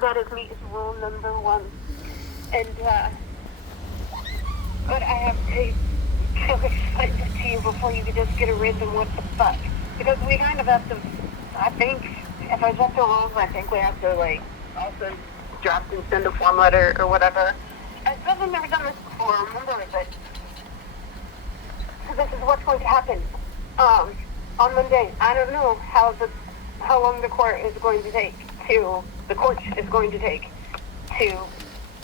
not bad as meat is rule number one. And, but I have to explain it to you before you could just get a random what the fuck. Because we kind of have to, I think, if I set the rules, I think we have to, like, also draft and send a form letter or whatever. I've never done this before, remember, but this is what's going to happen. On Monday, I don't know how long the court is going to take to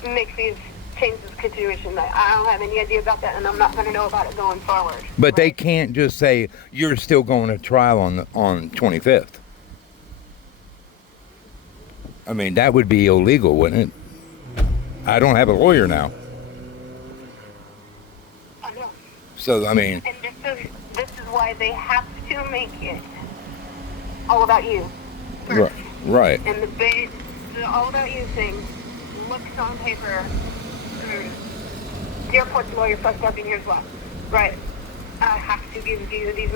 make these changes continuation. I don't have any idea about that, and I'm not going to know about it going forward. But right? They can't just say you're still going to trial on 25th. I mean, that would be illegal, wouldn't it? I don't have a lawyer now. I know. So, I mean... And this is why they have to make it all about you. First. Right. And the all about you thing looks on paper. The airport's lawyer fucked up, and here's why. Right. I have to give you these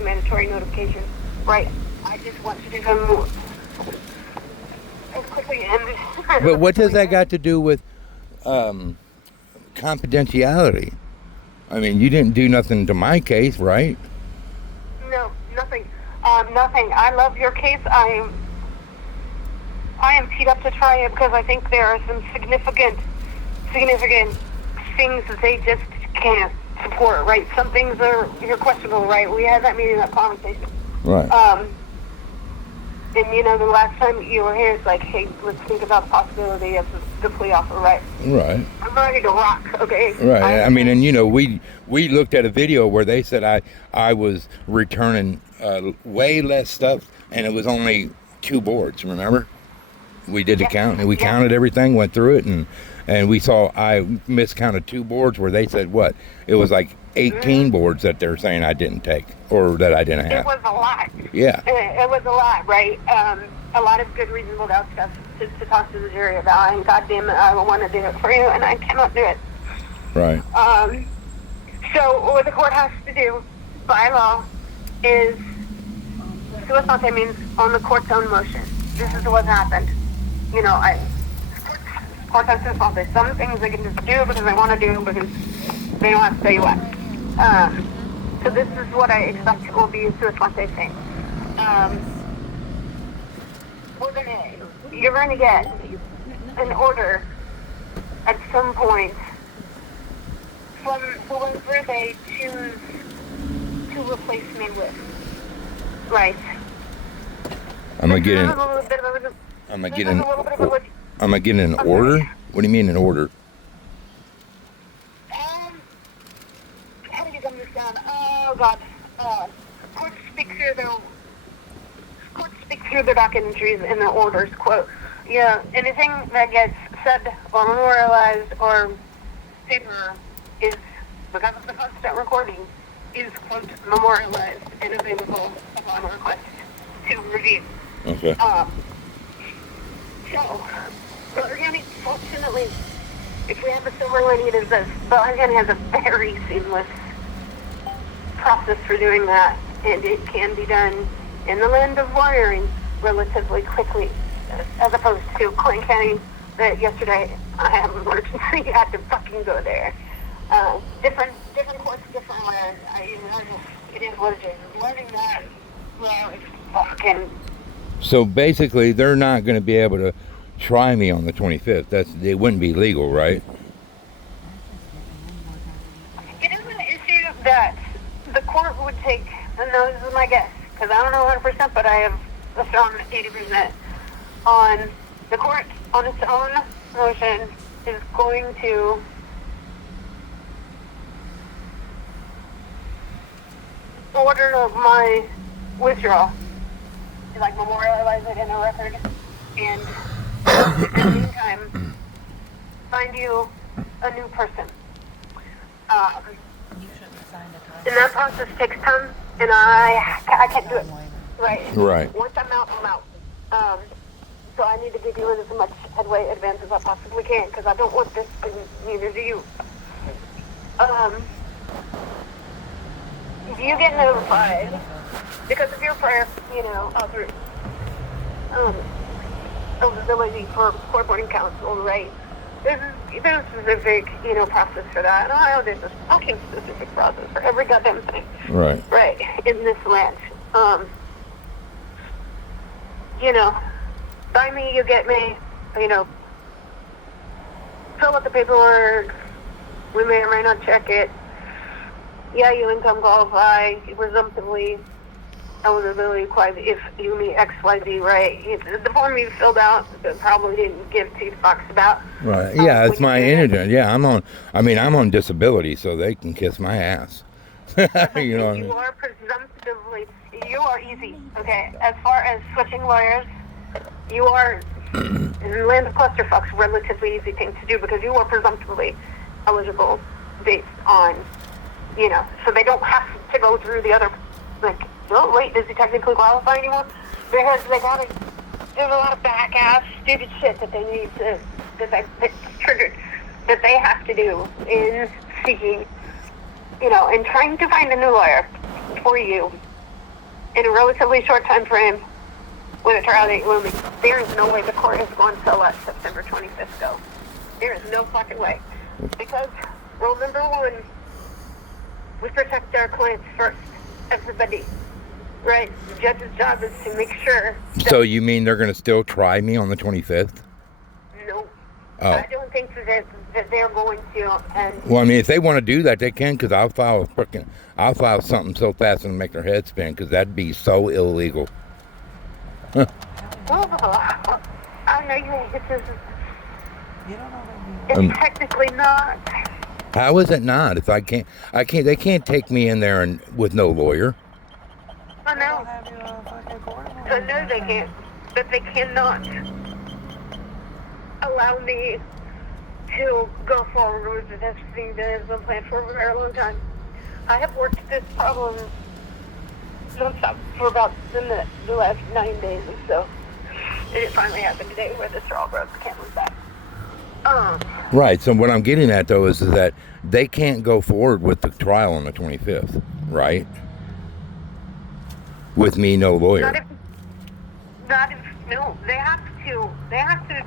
mandatory notifications. Right. I just want to do them as quickly and... But what does that got to do with confidentiality? I mean, you didn't do nothing to my case, right? No, nothing. Nothing. I love your case. I am teed up to try it because I think there are some significant things that they just can't support, right? Some things you're questionable, right? We had that meeting, that conversation. Right. And the last time you were here, it's like, hey, let's think about the possibility of the plea offer, right? Right. I'm ready to rock, okay? Right. I mean, and we looked at a video where they said I was returning way less stuff, and it was only 2 boards. Remember? We did the count, and we counted everything, went through it, and we saw I miscounted 2 boards where they said what? It was like 18 boards that they're saying I didn't take or that I didn't have. It was a lot. Yeah. It was a lot, right? A lot of good reasonable doubt stuff to talk to the jury about, and goddamn it, I want to do it for you, and I cannot do it. Right. So what the court has to do by law is sua sponte, means on the court's own motion. This is what happened. Court has sua sponte. Some things they can just do because they want to do because they don't have to tell you what. So this is what I expect will be a sua sponte thing. You're going to get an order at some point from whoever they choose to replace me with. Right. I'm gonna get an order? What do you mean an order? How do you dumb this down? Oh God. Courts speak through their docket entries in the orders, quote. Yeah, anything that gets said or memorialized or paper is, because of the constant recording, is, quote, memorialized and available upon request to review. Okay. So, Butler County, fortunately, if we have a silver lining, it is this. Butler County has a very seamless process for doing that, and it can be done in the land of wiring relatively quickly, as opposed to Clinton County that yesterday I had an emergency, had to fucking go there. Different courts, different land. It is what it is. Learning that, well, it's fucking... So basically, they're not going to be able to try me on the 25th. It wouldn't be legal, right? It is an issue that the court would take, and this is my guess, because I don't know 100%, but I have a strong 80% on the court, on its own motion, is going to order my withdrawal, to like memorialize it in a record, and in the meantime, find you a new person. And that process takes time, and I can't do it. Right. Once I'm out, I'm out. So I need to give you as much headway advance as I possibly can, because I don't want this, and neither do you. You get notified because of your prayer, all through. eligibility for court boarding counsel, right? There's a specific, process for that. And Ohio, there's a fucking specific process for every goddamn thing. Right. Right, in this land. Buy me, you get me, fill out the paperwork, we may or may not check it. Yeah, you income qualify, presumptively eligibility qualify if you meet XYZ, right? The form you filled out that probably didn't give two fucks about. Right. Yeah, it's my indigent. Yeah, I'm on disability, so they can kiss my ass. You know what I mean? You are presumptively, you are easy, okay? As far as switching lawyers, you are, in the land of clusterfucks, relatively easy thing to do because you are presumptively eligible based on, so they don't have to go through the other, oh wait, does he technically qualify anymore? Because there's a lot of back-ass stupid shit that they need to, that's triggered, that they have to do in seeking, and trying to find a new lawyer for you in a relatively short time frame with a trial date looming. There is no way the court is going to let September 25th go. There is no fucking way. Because rule number one, we protect our clients first. Everybody. Right? The judge's job is to make sure. So you mean they're going to still try me on the 25th? No. Oh. I don't think that they're going to. And Well, I mean, if they want to do that, they can, because I'll file something so fast and make their head spin, because that'd be so illegal. I know it's technically not. How is it not? If they can't take me in there and with no lawyer. I know. I know they can't, but they cannot allow me to go forward with this thing that has been planned for a very long time. I have worked this problem nonstop for about the last 9 days or so. And it finally happened today where the straw broke. Can't look back. Right. So what I'm getting at, though, is that they can't go forward with the trial on the 25th, right? With me, no lawyer. No, they have to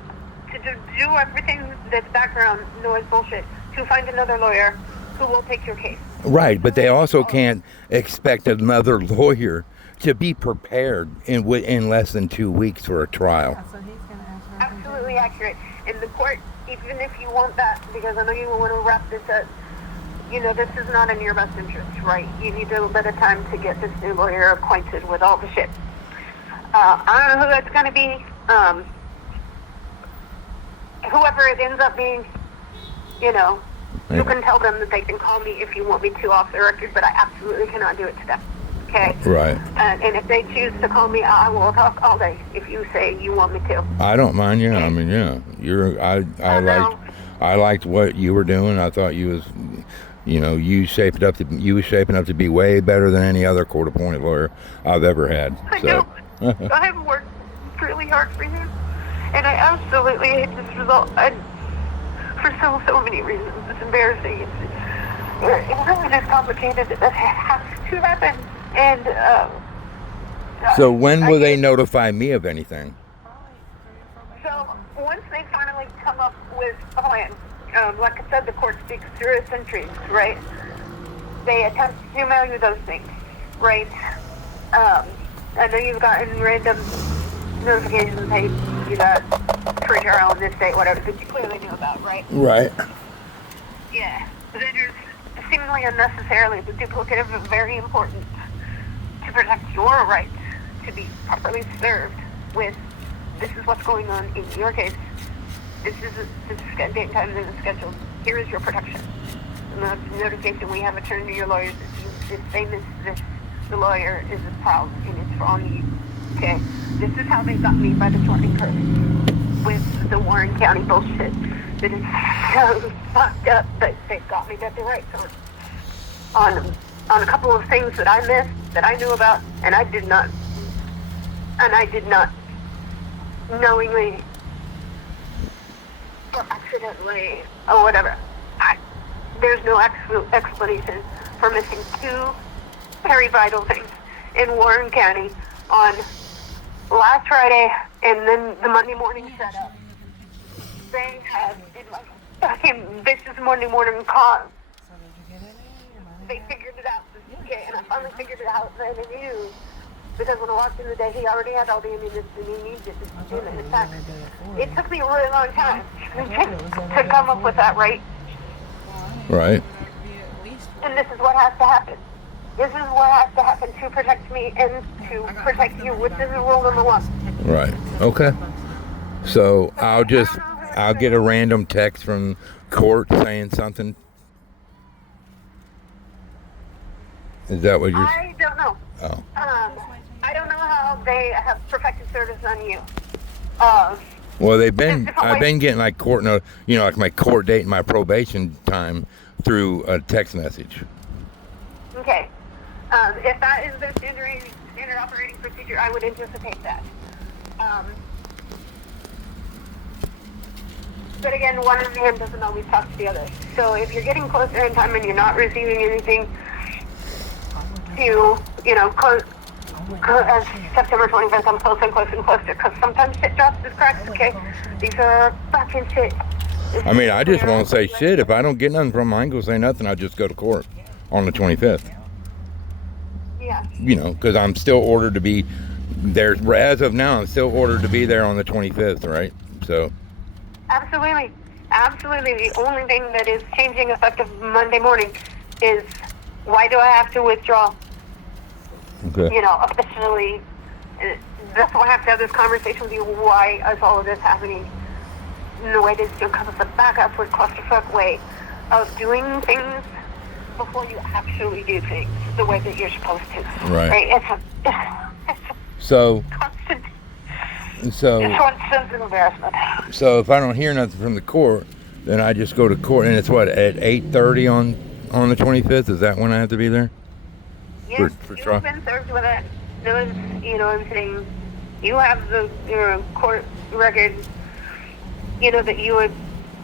do everything that's background noise bullshit to find another lawyer who will take your case. Right, but they also can't expect another lawyer to be prepared in less than 2 weeks for a trial. So he's going to ask her. Absolutely accurate. In the court, even if you want that, because I know you want to wrap this up, this is not in your best interest, right? You need a little bit of time to get this new lawyer acquainted with all the shit. I don't know who that's going to be. Whoever it ends up being, you can tell them that they can call me if you want me to off the record, but I absolutely cannot do it to them. Okay? Right. And if they choose to call me, I will talk all day if you say you want me to. I don't mind. Yeah, I mean, yeah. I liked what you were doing. I thought you was, you was shaping up to be way better than any other court-appointed lawyer I've ever had. I know. I have worked really hard for you, and I absolutely hate this result. For so many reasons. It's embarrassing. It's really just complicated. It has to happen. And so when will they notify me of anything? So once they finally come up with a plan, like I said, the court speaks through its entries, right? They attempt to email you those things, right? I know you've gotten random notifications, hey, you got free trial on this date, whatever, that you clearly knew about, right? Right. Yeah. That is seemingly unnecessarily duplicative and very important to protect your right to be properly served with, this is what's going on in your case. This is date and time that is scheduled. Here is your protection. And the notification we have returned to your lawyers is famous. The lawyer is a problem and it's on you. Okay? This is how they got me by the learning curve with the Warren County bullshit. That is so fucked up, but they got me at the right time. On a couple of things that I missed, that I knew about, and I did not knowingly or accidentally or whatever. There's no explanation for missing two very vital things in Warren County on last Friday, and then the Monday morning setup. They had, in my fucking bitch's Monday morning call, they figured it out. Okay, and I finally figured it out, and I knew, because when I walked in the day, he already had all the ammunition he needed to do it. In fact, it took me a really long time to come up with that, right? Right. And this is what has to happen. This is what has to happen to protect me and to protect you, which is rule number one. Right. Okay. So I'll get a random text from court saying something. Is that what you're? I don't know. Oh. I don't know how they have perfected service on you. Well, I've been getting like court like my court date and my probation time through a text message. Okay. If that is their standard operating procedure, I would anticipate that. But again, one of them doesn't always talk to the other. So if you're getting closer in time and you're not receiving anything to, close, as September 25th comes closer and closer and closer, because sometimes shit drops through cracks, okay? These are fucking shit. I mean, I just won't say shit. If I don't get nothing from them, I ain't gonna say nothing. I'll just go to court on the 25th. Yeah. Because I'm still ordered to be there. As of now, I'm still ordered to be there on the 25th, right? So. Absolutely. Absolutely. The only thing that is changing effective Monday morning is, why do I have to withdraw? Okay. Officially. That's why I have to have this conversation with you. Why is all of this happening in the way it is? Because it's a backup for clusterfuck way of doing things before you actually do things the way that you're supposed to. Right. It's a So. constant. So. It's one sense of embarrassment. So if I don't hear nothing from the court, then I just go to court, and it's what, at 8:30 on the 25th? Is that when I have to be there? Yes, for you've trial? been served with it. Those, everything. You have your court record, that you would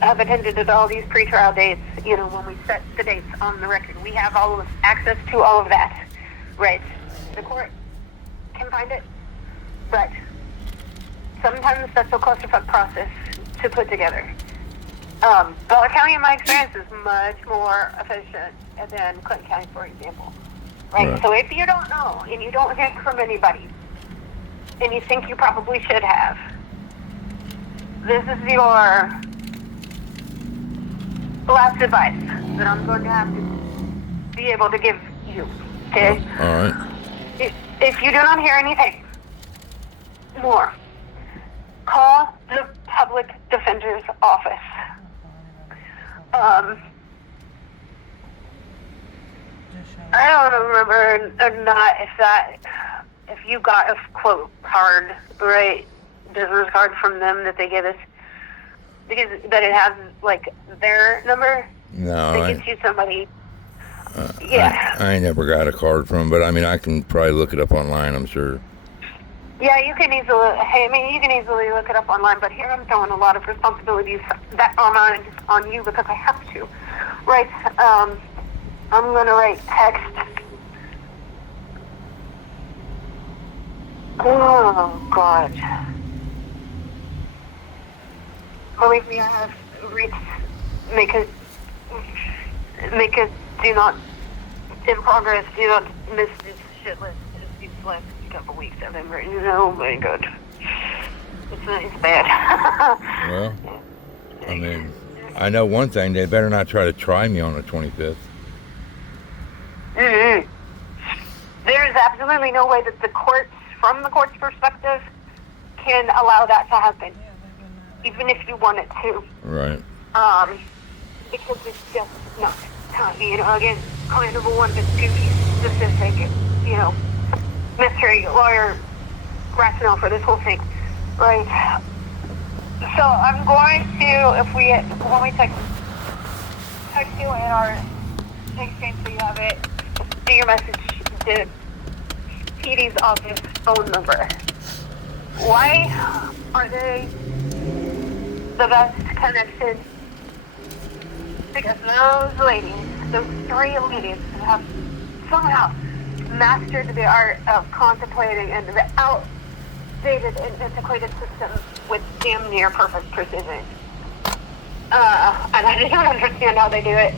have attended at all these pretrial dates, when we set the dates on the record. We have all of access to all of that, right? The court can find it, but sometimes that's a clusterfuck process to put together. Butler County, in my experience, is much more efficient than Clinton County, for example. Right? So if you don't know, and you don't hear from anybody, and you think you probably should have, this is your last advice that I'm going to have to be able to give you. Okay? All right. If you do not hear anything more, call the public defender's office. I don't remember or not if you got a quote card, right, business card from them that they give us, because that it has like their number. No, They get you somebody. Yeah. I ain't never got a card from, but I mean, I can probably look it up online, I'm sure. Yeah, you can easily look it up online, but here I'm throwing a lot of responsibilities that on you because I have to. Right, I'm going to write text. Oh, God. Believe me, I have reached, make a do not, in progress, do not miss this shit list. These last couple weeks I've been written. Oh my God. It's bad. Well, I mean, I know one thing, they better not try to try me on the 25th. Mm-hmm. There is absolutely no way that from the court's perspective, can allow that to happen, even if you want it to. Right. Because it's just not time. Again, client number one is too specific, mystery lawyer rationale for this whole thing, right? So I'm going to, when we text you in our exchange so you have it, do your message to PD's office phone number. Why are they the best connection? Because those three ladies have somehow mastered the art of contemplating and dated and antiquated system with damn near perfect precision. And I just don't understand how they do it.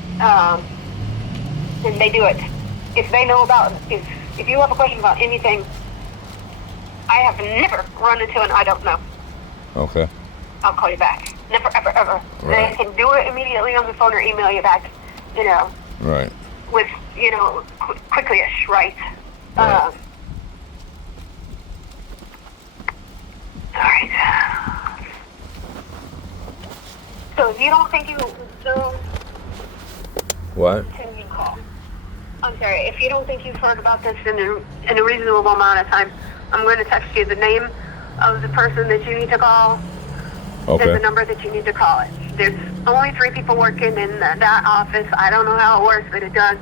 And they do it. If they know about, if you have a question about anything, I have never run into an I don't know. Okay. I'll call you back. Never, ever, ever. Right. They can do it immediately on the phone or email you back, Right. with, quickly-ish, right? Right. All right. So if you don't think you know, What? can you call? I'm sorry, if you don't think you've heard about this in a reasonable amount of time, I'm going to text you the name of the person that you need to call and the Okay. number that you need to call it. There's only 3 people working in that office. I don't know how it works, but it does.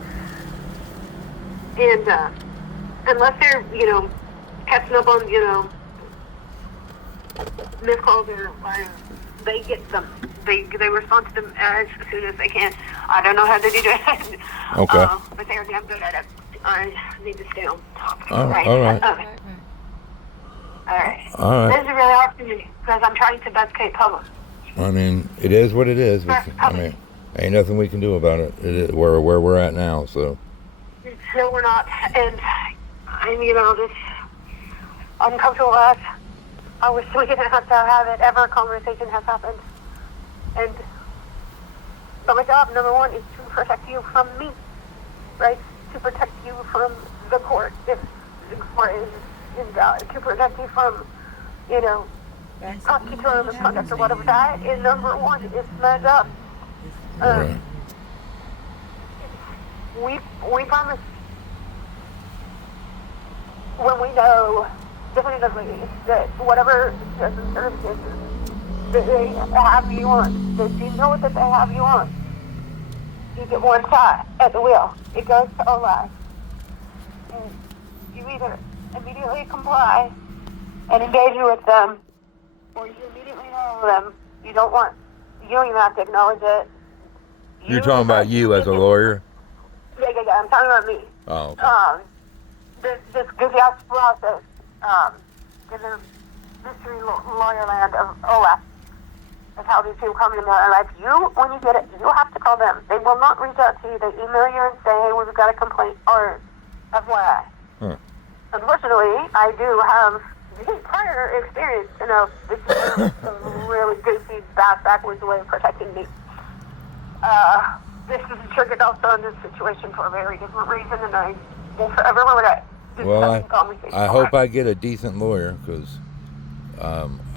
And unless they're, catching up on, missed calls or they get them. They respond to them as soon as they can. I don't know how they do that. Okay. But they're damn good at it. I need to stay on top. All right. Okay. All right. This is really hard for me because I'm trying to educate public. I mean, it is what it is. I mean, ain't nothing we can do about it. It is where we're at now. So. No, we're not. And I'm, this uncomfortable as I wish we didn't have to have it ever. Conversation has happened. But my job, number one, is to protect you from me, right? To protect you from the court if the court is invalid. To protect you from, prosecutorial misconduct or whatever. That is number one. It's my job. Right. We promise when we know definitively that whatever circumstances that they have you on, that you know that they have you on, you get one shot at the wheel. It goes to OLAC. And you either immediately comply and engage with them, or you immediately know them. You don't even have to acknowledge it. You're talking about you as a lawyer? Yeah. I'm talking about me. Oh. Okay. This goofy ass process in the mystery lawyer land of OLAF is how these people come into my life. When you get it, you have to call them. They will not reach out to you. They email you and say, hey, we've got a complaint, or FYI. Huh. Unfortunately, I do have the prior experience to know this is a really goofy, backwards way of protecting me. This is triggered also in this situation for a very different reason, and I will forever regret this conversation. I hope I get a decent lawyer, because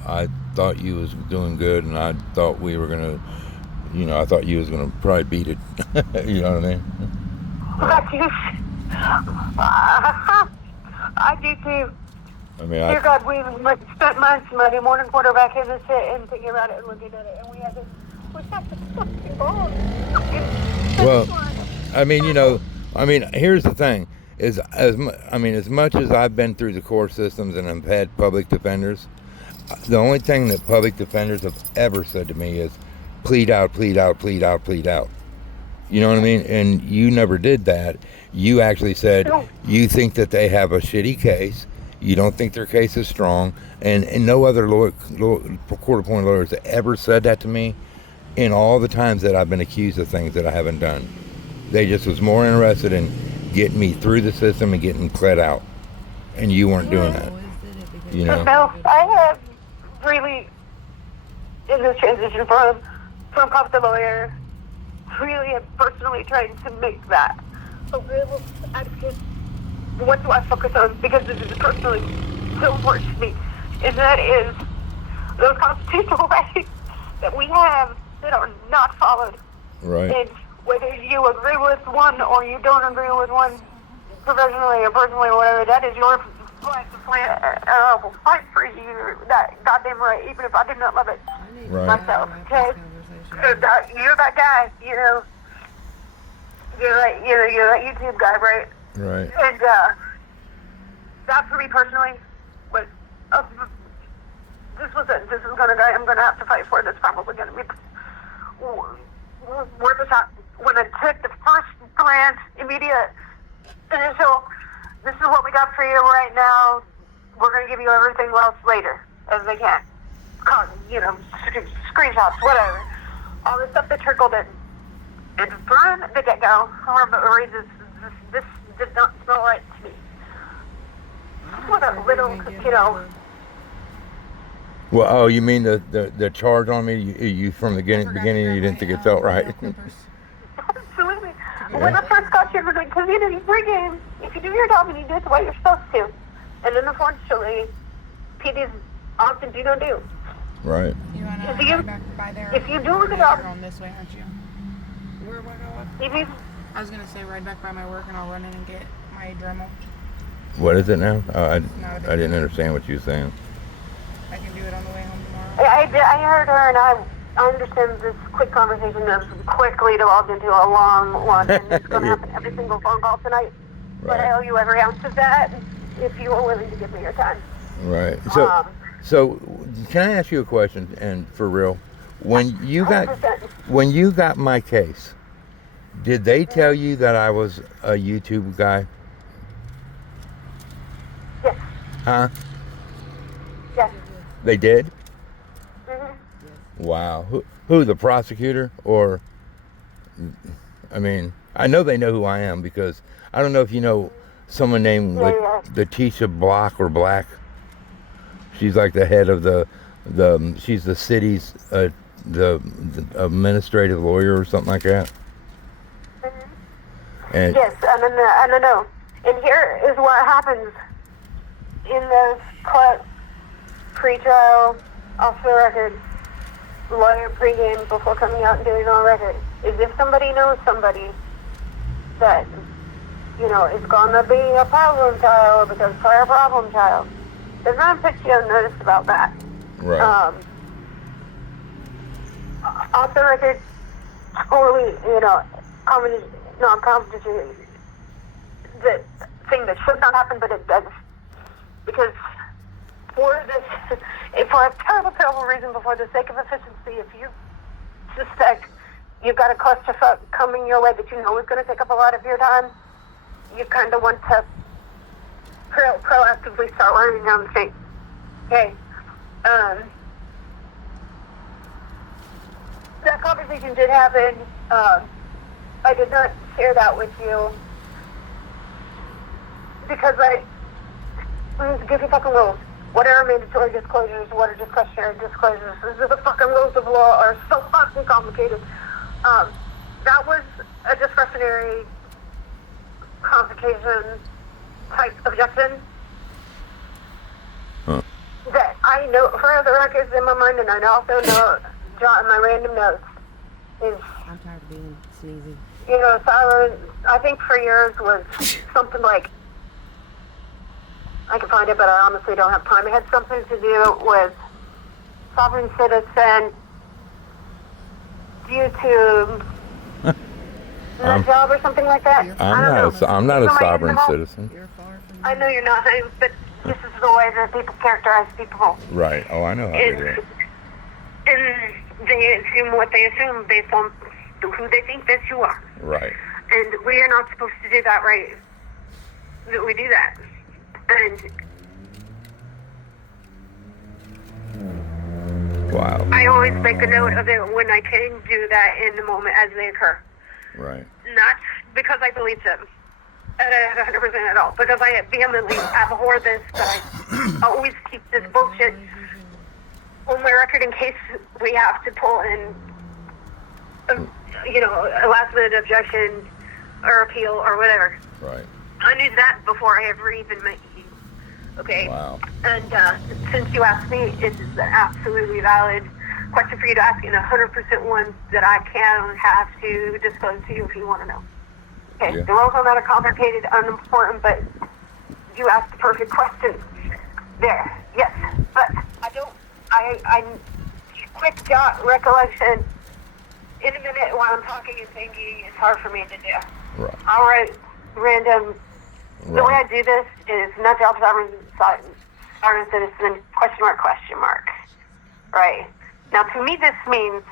I thought you was doing good, and I thought we were gonna, I thought you was gonna probably beat it. You know what I mean? I do too. I mean, Dear God, we spent months Monday morning quarterback in this shit and thinking about it and looking at it, and we had this. We got this fucking ball. Well, here's the thing: as much as I've been through the court systems and I've had public defenders, the only thing that public defenders have ever said to me is, plead out, plead out, plead out, plead out. You know what I mean? And you never did that. You actually said you think that they have a shitty case. You don't think their case is strong, and no other court-appointed lawyers ever said that to me. In all the times that I've been accused of things that I haven't done, they just was more interested in getting me through the system and getting pled out, and you weren't doing that. No, I have really, in this transition from cop to lawyer, really have personally tried to make that a real advocate. What do I focus on? Because this is personally so important to me, and that is those constitutional rights that we have that are not followed. Right. And whether you agree with one or you don't agree with one, professionally or personally or whatever, that is your right to fight for you. That goddamn right, even if I do not love it myself. Okay. You're that guy, You're that YouTube guy, right? Right. And that for me personally was this is gonna die. I'm gonna have to fight for it. It's probably gonna be worth a shot. When I took the first glance, immediate initial, this is what we got for you right now. We're gonna give you you everything else later as they can. Screenshots, whatever. All the stuff that trickled in. And from the get-go, this did not smell right to me. What a little, Well, oh, you mean the charge on me? You from the beginning, you didn't think it felt right. Absolutely. When I first got you, it was like, because you bring in, if you do your job and you do it the way you're supposed to, and then unfortunately, PDs often do not do. Right. You want to ride back by there? If you do the job, on this way, aren't you? Where would I go? I was gonna say ride back by my work, and I'll run in and get my Dremel. What is it now? I didn't understand what you were saying. I can do it on the way home tomorrow. I heard her, and I understand this quick conversation has quickly devolved into a long one, and it's going to happen every single phone call tonight. Right. But I owe you every ounce of that if you are willing to give me your time. Right. So can I ask you a question? And for real, when you got my case, did they tell you that I was a YouTube guy? Yes. Huh? Yes. They did? Mm-hmm. Wow. Who, the prosecutor? Or, I mean, I know they know who I am because I don't know if you know someone named Letitia Block or Black. She's like the head of she's the city's, the administrative lawyer or something like that. Mm-hmm. And yes, I don't know. And here is what happens in the court pre-trial, off the record, lawyer pre-game before coming out and doing on record, is if somebody knows somebody that, is going to be a problem child because they're a problem child, they're going to put you on notice about that. Right. Off the record, totally, non-competition, the thing that should not happen, but it does. Because for a terrible, terrible reason, for the sake of efficiency, if you suspect you've got a clusterfuck coming your way that you know is going to take up a lot of your time, you kind of want to proactively start running down the street. Okay. That conversation did happen. I did not share that with you because give you fucking rules. What are mandatory disclosures? What are discretionary disclosures? The fucking rules of law are so fucking complicated. That was a discretionary complication type objection. Huh. That I know for the records in my mind, and I also know jotting my random notes is. I'm tired of being sneezy. Silence. I think for yours was something like. I can find it, but I honestly don't have time. It had something to do with sovereign citizen due to nut job or something like that. I'm not a sovereign citizen. You're far from I know you're not, but this is the way that people characterize people. Right. Oh, I know how they do it. And they assume what they assume based on who they think that you are. Right. And we are not supposed to do that, right? That we do that. And wow. I always make a note of it when I can do that in the moment as they occur. Right. Not because I believe them at 100% at all, because I vehemently abhor this, but I always keep this bullshit on my record in case we have to pull in, a last-minute objection or appeal or whatever. Right. I knew that before I ever even met you. Okay? Wow. And since you asked me, it is an absolutely valid question for you to ask, and 100% one that I can have to disclose to you if you want to know. Okay? Yeah. The rules are not complicated, unimportant, but you asked the perfect question there. Yes. But I quick jot recollection in a minute while I'm talking and thinking, it's hard for me to do. Right. All right, random. Right. The way I do this is nut job sovereign citizen, question mark. Right. Now, to me, this means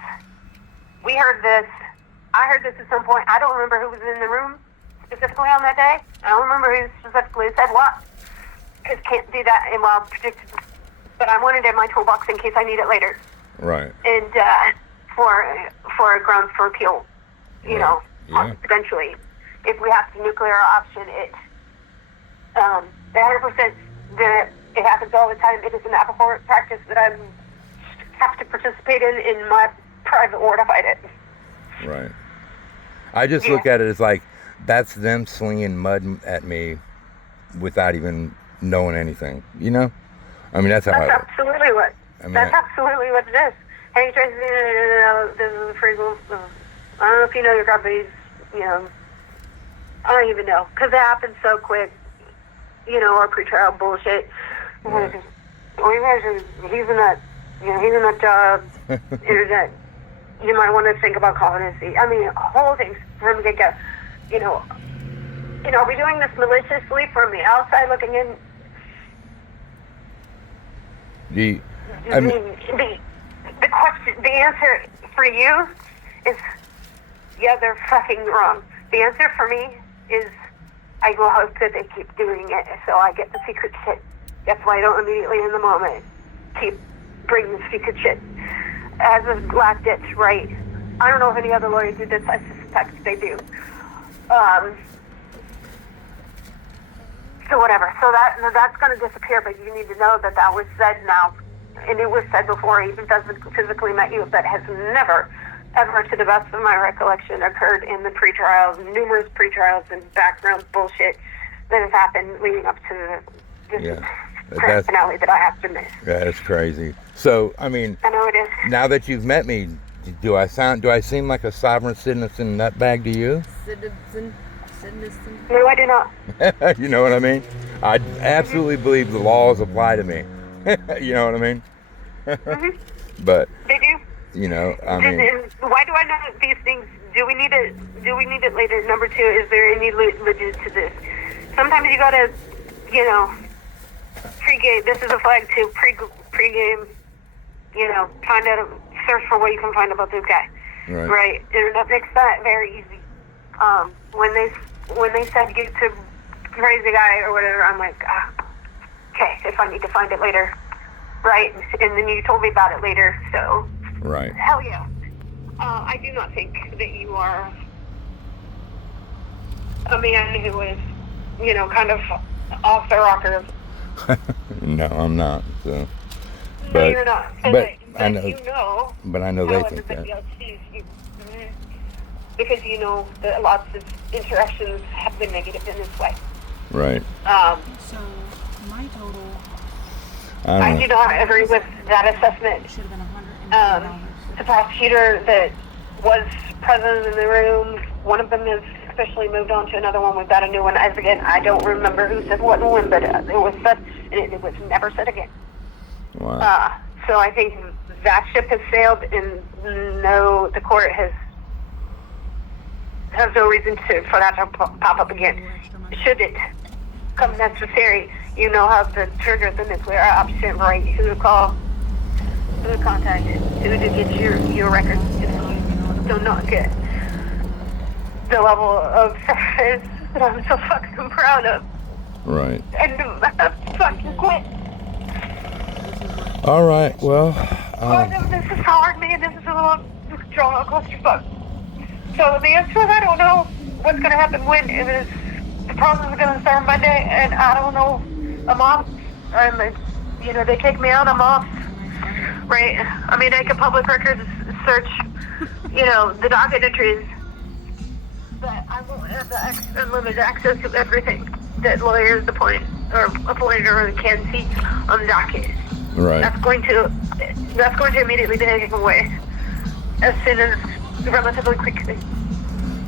we heard this. I heard this at some point. I don't remember who was in the room specifically on that day. I don't remember who specifically said what. just can't do that in wild predicted. But I want it in my toolbox in case I need it later. Right. And for a grounds for appeal, you know, eventually, if we have the nuclear option, the 100% that it happens all the time. It is an abhorrent practice that I have to participate in my private war to fight it. Right. I just look at it as like that's them slinging mud at me without even knowing anything. You know? I mean, that's how. That's absolutely what. That's absolutely what it is. Hey, Tracy, this is a free I don't know if you know your companies, you know, I don't even know, because it happens so quick, you know, our pretrial bullshit. Right. He's in that job, internet. You might want to think about competency. I mean, whole things from the get-go. You know, are we doing this maliciously from the outside looking in? The question, the answer for you is, yeah, they're fucking wrong. The answer for me is, I will hope that they keep doing it so I get the secret shit. That's why I don't immediately in the moment keep bringing the secret shit as a last ditch, right? I don't know if any other lawyers do this. I suspect they do. So whatever. So that's going to disappear, but you need to know that was said now, and it was said before I even physically met you, but has never, ever, to the best of my recollection, occurred in the pretrials, numerous pretrials and background bullshit that has happened leading up to this grand finale that I have to miss. That's crazy. So, I mean, I know it is. Now that you've met me, do I seem like a sovereign citizen nutbag to you? Citizen. No, I do not. You know what I mean? I absolutely believe the laws apply to me. You know what I mean? But they do. You know, I mean, why do I know these things? Do we need it later? Number two, is there any legit to this? Sometimes you gotta, you know, pregame. This is a flag too. Pregame. You know, search for what you can find about this guy. Right. And that makes that very easy. When they said you to praise the guy or whatever, I'm like, okay, if I need to find it later, right? And then you told me about it later, so right. Hell yeah. I do not think that you are a man who is, you know, kind of off the rocker. No, I'm not. So, no, you're not. But I know. You know. But I know they think that. Because you know that lots of interactions have been negative in this way. Right. So my total. I do not agree with that assessment. Should have been $100. The prosecutor that was present in the room, one of them has officially moved on to another one. We've got a new one. As again, I don't remember who said what and when, but it was said, and it was never said again. Wow. So I think that ship has sailed, and no, the court has no reason for that to pop up again. Should it come necessary, you know how to trigger the nuclear option, right? Who to call, who to contact, who to get your records. Do not get the level of service that I'm so fucking proud of. Right. And fucking quit. All right. Well. This is hard, man. This is a little withdrawal clusterfuck. So the answer is I don't know what's going to happen when. The process is going to start Monday, and I don't know. I'm off. You know, they take me out, I'm off. Right? I mean, I can public records search, you know, the docket entries, but I won't have the unlimited access to everything that lawyers appointed or can see on the docket. Right. That's going to immediately be taken away as soon as relatively quickly.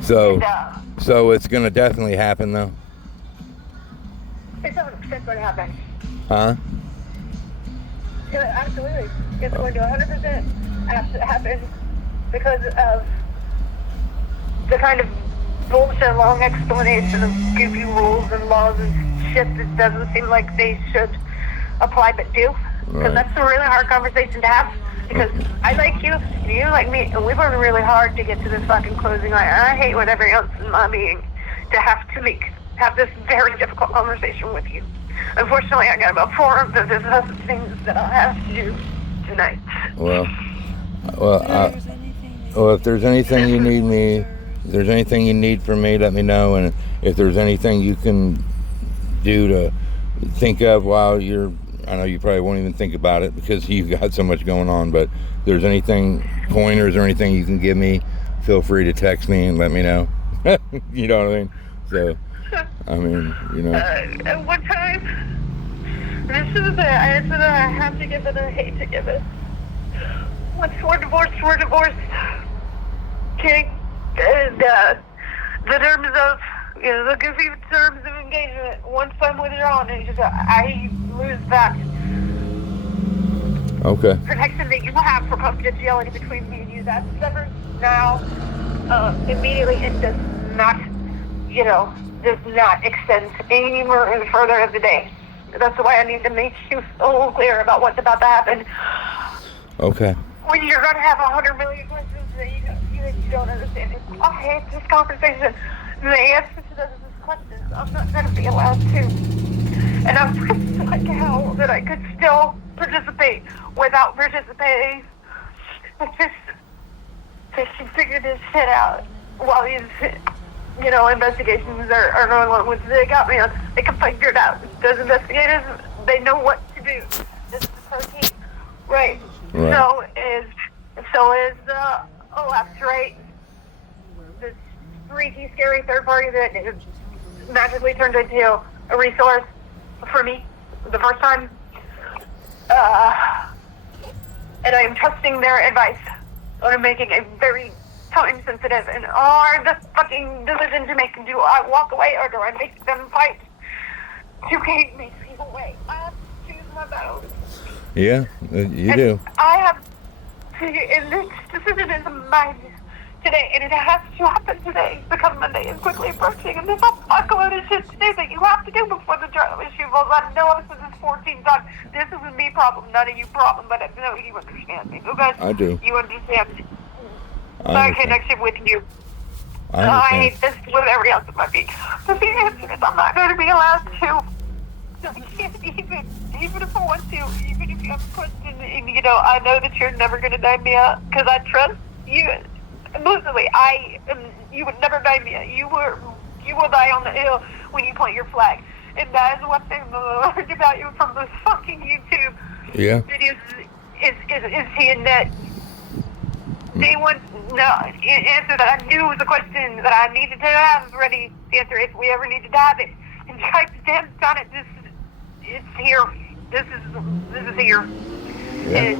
So it's going to definitely happen, though? It's 100% going to happen. Huh? Yeah, absolutely. It's going to 100% have to happen because of the kind of bullshit long explanation of goofy rules and laws and shit that doesn't seem like they should apply but do. Because that's a really hard conversation to have. Because I like you, and you like me, and we worked really hard to get to this fucking closing line. And I hate what everyone else in my being to have this very difficult conversation with you. Unfortunately, I got about 4 of the business things that I'll have to do tonight. Well, if there's anything you need me, if there's anything you need from me, let me know. And if there's anything you can do to think of while you're, I know you probably won't even think about it because you've got so much going on, but if there's anything, pointers or anything you can give me, feel free to text me and let me know. You know what I mean? So, I mean, you know. At one time, this is the answer that I have to give it, I hate to give it. Once we're divorced, we're divorced. Okay? And the terms of, you know, the goofy terms of engagement, once I'm withdrawn, it's just, I lose that Okay. protection that you have for confidentiality between me and you. That's severed now. Immediately, it does not, you know, does not extend any more and further of the day. That's why I need to make you so clear about what's about to happen. Okay. When you're going to have 100 million questions that you don't understand. I hate this conversation. The answer to those questions, I'm not going to be allowed to. And I'm just like hell that I could still participate without participating. They should figure this shit out while these, you know, investigations are going on. Once they got me on, they can figure it out. Those investigators, they know what to do. This is protein. Right. So is OLAP's right. This freaky, scary third party that magically turned into a resource for me the first time. And I am trusting their advice on making a very time-sensitive and hard fucking decision to make. Do I walk away or do I make them fight to keep me away? I have to choose my battles. Yeah, you do. I have to, and this decision is mine today, and it has to happen today because Monday is quickly approaching, and there's a fuckload of shit to do that you have to do before the trial issue falls. I know I've said this 14 times. This is a me problem, not a you problem, but I know you understand me. Okay? I do. You understand me. I My connection with you. I hate this with everybody else in my feet. But the answer is I'm not going to be allowed to. I can't even if I want to, even if you have a question, and you know, I know that you're never going to dime me out because I trust you. Mostly, you would never dime me out. You will die on the hill when you plant your flag. And that is one thing that I learned about you from those fucking YouTube videos is seeing that they want answer that I knew was a question that I needed to have ready to answer if we ever needed to have it. And try to dance on it. It's here. This is here. Yeah.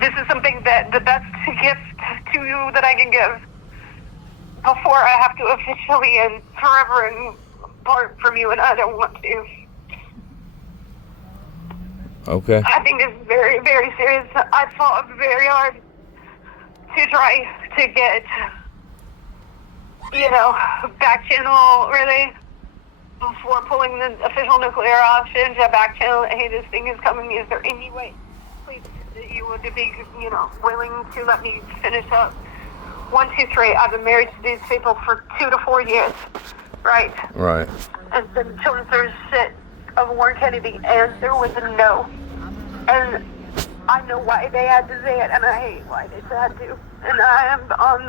This is something that the best gift to you that I can give before I have to officially and forever and part from you, and I don't want to. Okay. I think this is very, very serious. I fought very hard to try to get, you know, back channel really before pulling the official nuclear option to back channel. Hey, this thing is coming. Is there any way, please, that you would be, you know, willing to let me finish up? 1, 2, 3. I've been married to these people for 2 to 4 years, right? Right. And the children through shit of Warren Kennedy. Answer was a no. And I know why they had to say it, and I hate why they had to. And I am on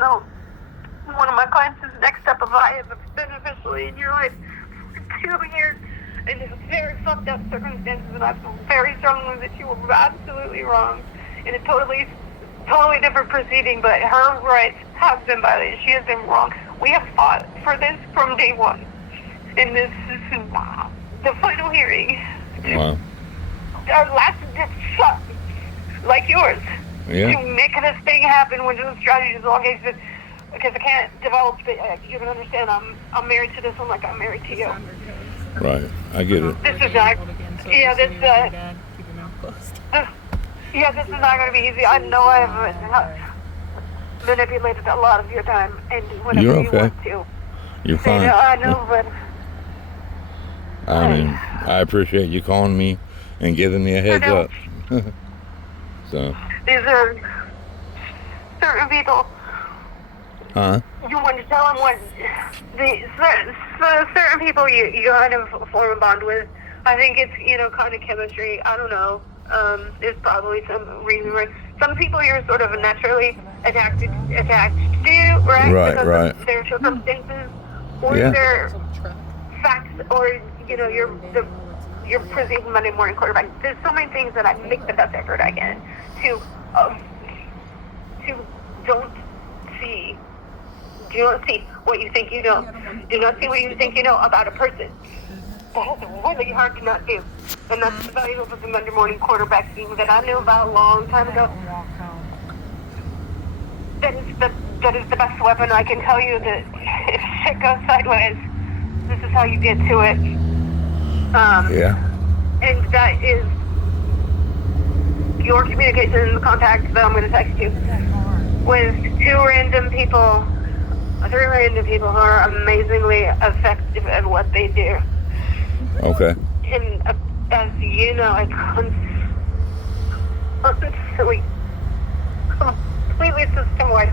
one of my clients is next up. If I have been officially in your life for 2 years, and it's very fucked up circumstances, and I feel very strongly that you were absolutely wrong in a totally different proceeding, but her rights have been violated. She has been wrong. We have fought for this from day one, and this is the final hearing. Wow. Our last shot, like yours, Yeah. to make this thing happen, which is a strategy as long as it, because I can't develop it. You can understand, I'm married to this one like I'm married to you. Right. I get it. This is not, yeah, this is not going to be easy. I know I have manipulated a lot of your time, and whenever You're you okay. want to. You're fine. I know, but I mean, I appreciate you calling me and giving me a heads up. So. these are certain people Huh? You want to tell them what certain people you kind of form a bond with. I think it's, kind of chemistry. I don't know. There's probably some reason where some people you're sort of naturally attached to, right? Right, Because right. of their circumstances or Yeah. their facts, or you're presumed Monday morning quarterback. There's so many things that I make the best effort I can to don't see. Do not see what you think you know. Do not see what you think you know about a person. That is really hard to not do. And that's the value of the Monday morning quarterbacking that I knew about a long time ago. That is the best weapon. I can tell you that if shit goes sideways, this is how you get to it. Yeah. And that is your communication contact that I'm going to text you with 3 random people who are amazingly effective at what they do. Okay. And as you know, I completely system-wide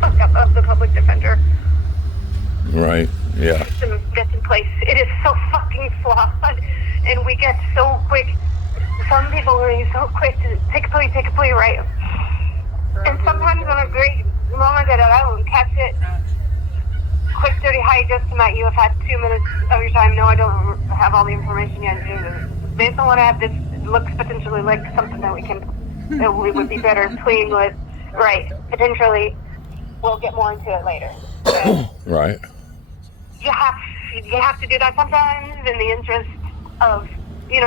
fuck up of the public defender Right. Yeah. system that's in place. It is so fucking flawed, and we get so quick. Some people are so quick to take a plea, right? And sometimes on a great moment that I will catch it. Quick, dirty, high estimate. You have had 2 minutes of your time. No, I don't have all the information yet. Based on what I have, this looks potentially like something that we would be better pleading with. Right. Potentially, we'll get more into it later. Right. You have to do that sometimes in the interest of,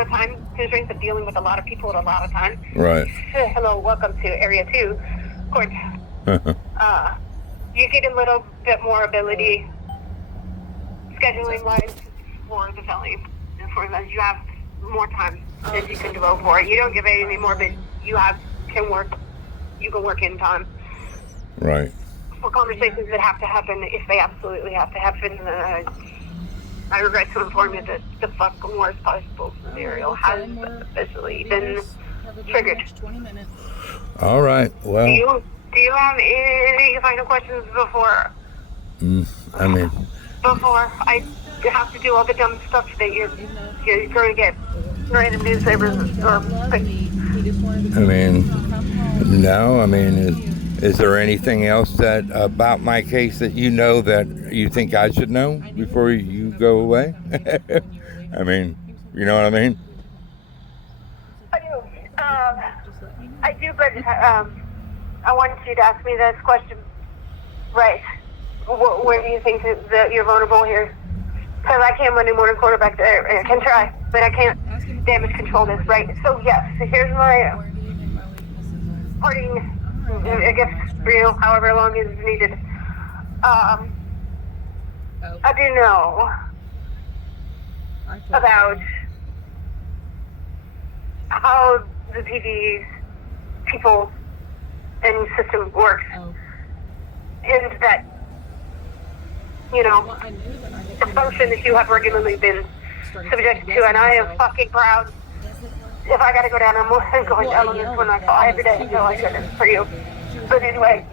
time constraints of dealing with a lot of people at a lot of times. Right. Hello, welcome to Area 2 Court. You get a little bit more ability scheduling wise for the felony. For that, you have more time that you can devote for it. You don't give it any more, but you can work in time. Right. For conversations that have to happen, if they absolutely have to happen. I regret to inform you that the fucking worst possible scenario has officially been triggered. All right. Well. Do you have any final questions before I have to do all the dumb stuff that you're going to get random newspapers or no. Is there anything else that about my case that you know that you think I should know before you go away? You know what I mean? I do. I do, but I want you to ask me this question. Right. Where do you think that you're vulnerable here? Because I can't Monday morning quarterback there. I can try, but I can't damage control this, right? So, yes, here's my parting, I guess, for you, however long is needed. I do know about how the PD's people and system works. And that, the function that you have regularly been subjected to, and I am fucking proud. If I gotta go down, I'm going down on this one I saw every day until I get it for you. But anyway,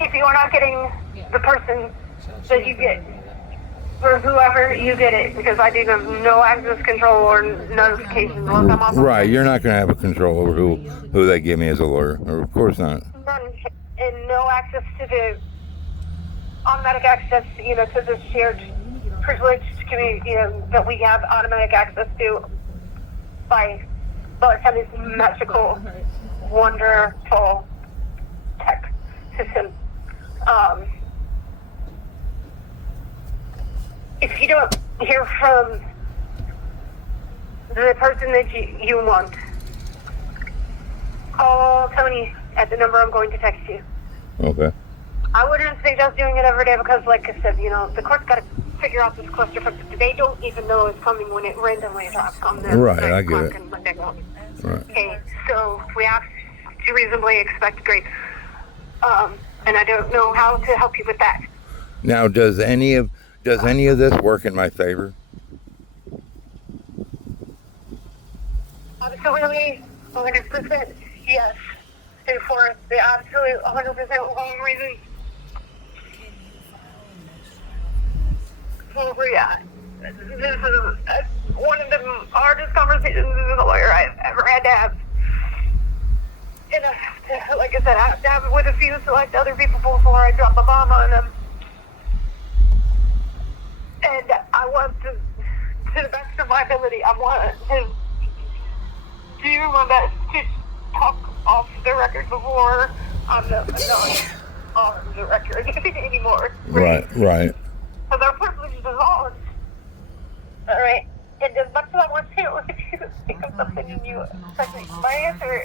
if you are not getting the person that you get, or whoever you get it, because I do have no access control or notifications. Right, you're not going to have a control over who they give me as a lawyer. Of course not. None, and no access to the automatic access, to the shared privileged community, that we have automatic access to by having this magical, wonderful tech system. If you don't hear from the person that you want, call Tony at the number I'm going to text you. Okay. I wouldn't suggest doing it every day because, like I said, the court's got to figure out this clusterfuck. They don't even know it's coming when it randomly drops on them. Right, I get it. Right. Okay, so we have to reasonably expect grace. And I don't know how to help you with that. Now, does any of this work in my favor? Absolutely, 100%, yes. and for the absolute 100% wrong reason. Oh, yeah. This is one of the hardest conversations as a lawyer I've ever had to have. And I have to, like I said, I have to have it with a few select other people before I drop a bomb on them. And I want to the best of my ability, I want to do my best to talk off the record before I'm not on the record anymore. Right. Because our privilege dissolves. All right. And as much as I want to think of something in you, my answer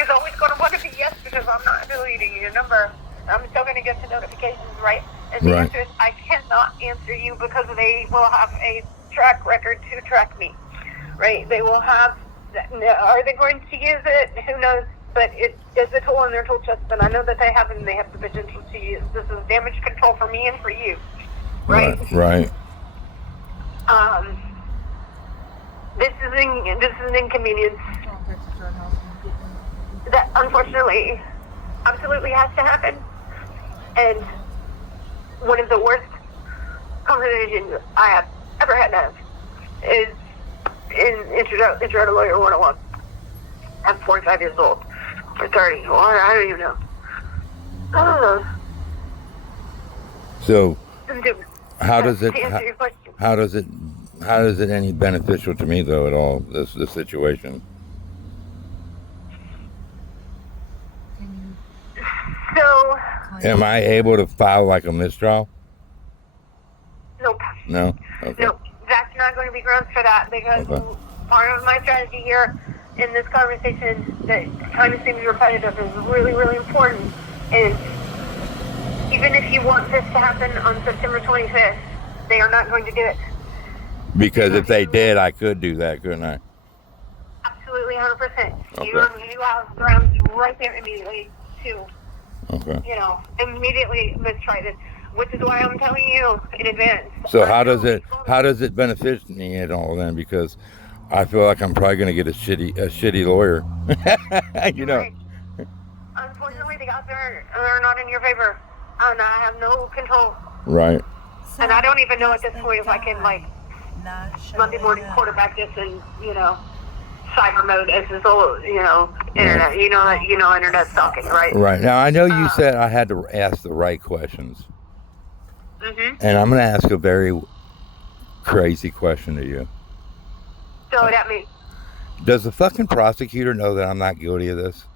is always going to want to be yes, because I'm not deleting your number. I'm still going to get the notifications, right? And the answer is I cannot answer you because they will have a track record to track me, right? They will have, are they going to use it? Who knows? But it is a tool in their tool chest, and I know that they have it, and they have the potential to use. This is damage control for me and for you, right? Right. This is an inconvenience that unfortunately absolutely has to happen. And one of the worst conversations I have ever had to have is in Intro to Lawyer 101. I'm 45 years old. Or 30. Or I don't even know. So, how does it any beneficial to me though at all, this situation? So, am I able to file like a mistrial? Nope. No? Okay. Nope. That's not going to be grounds for that, because part of my strategy here in this conversation that kind of seems repetitive is really, really important. Is even if you want this to happen on September 25th, they are not going to do it. Because if they did, I could do that, couldn't I? Absolutely, 100%. Okay. You have grounds right there immediately to, Okay. immediately mistry this, which is why I'm telling you in advance. So how does it benefit me at all then? Because I feel like I'm probably going to get a shitty lawyer. Right. Unfortunately, the odds are not in your favor, and I have no control. Right. And I don't even know at this point if I can Monday morning quarterback this and cyber mode as this whole internet. Internet stalking, right? Right. Now I know you said I had to ask the right questions. Mm-hmm. And I'm going to ask a very crazy question to you. Throw it at me. Does the fucking prosecutor know that I'm not guilty of this?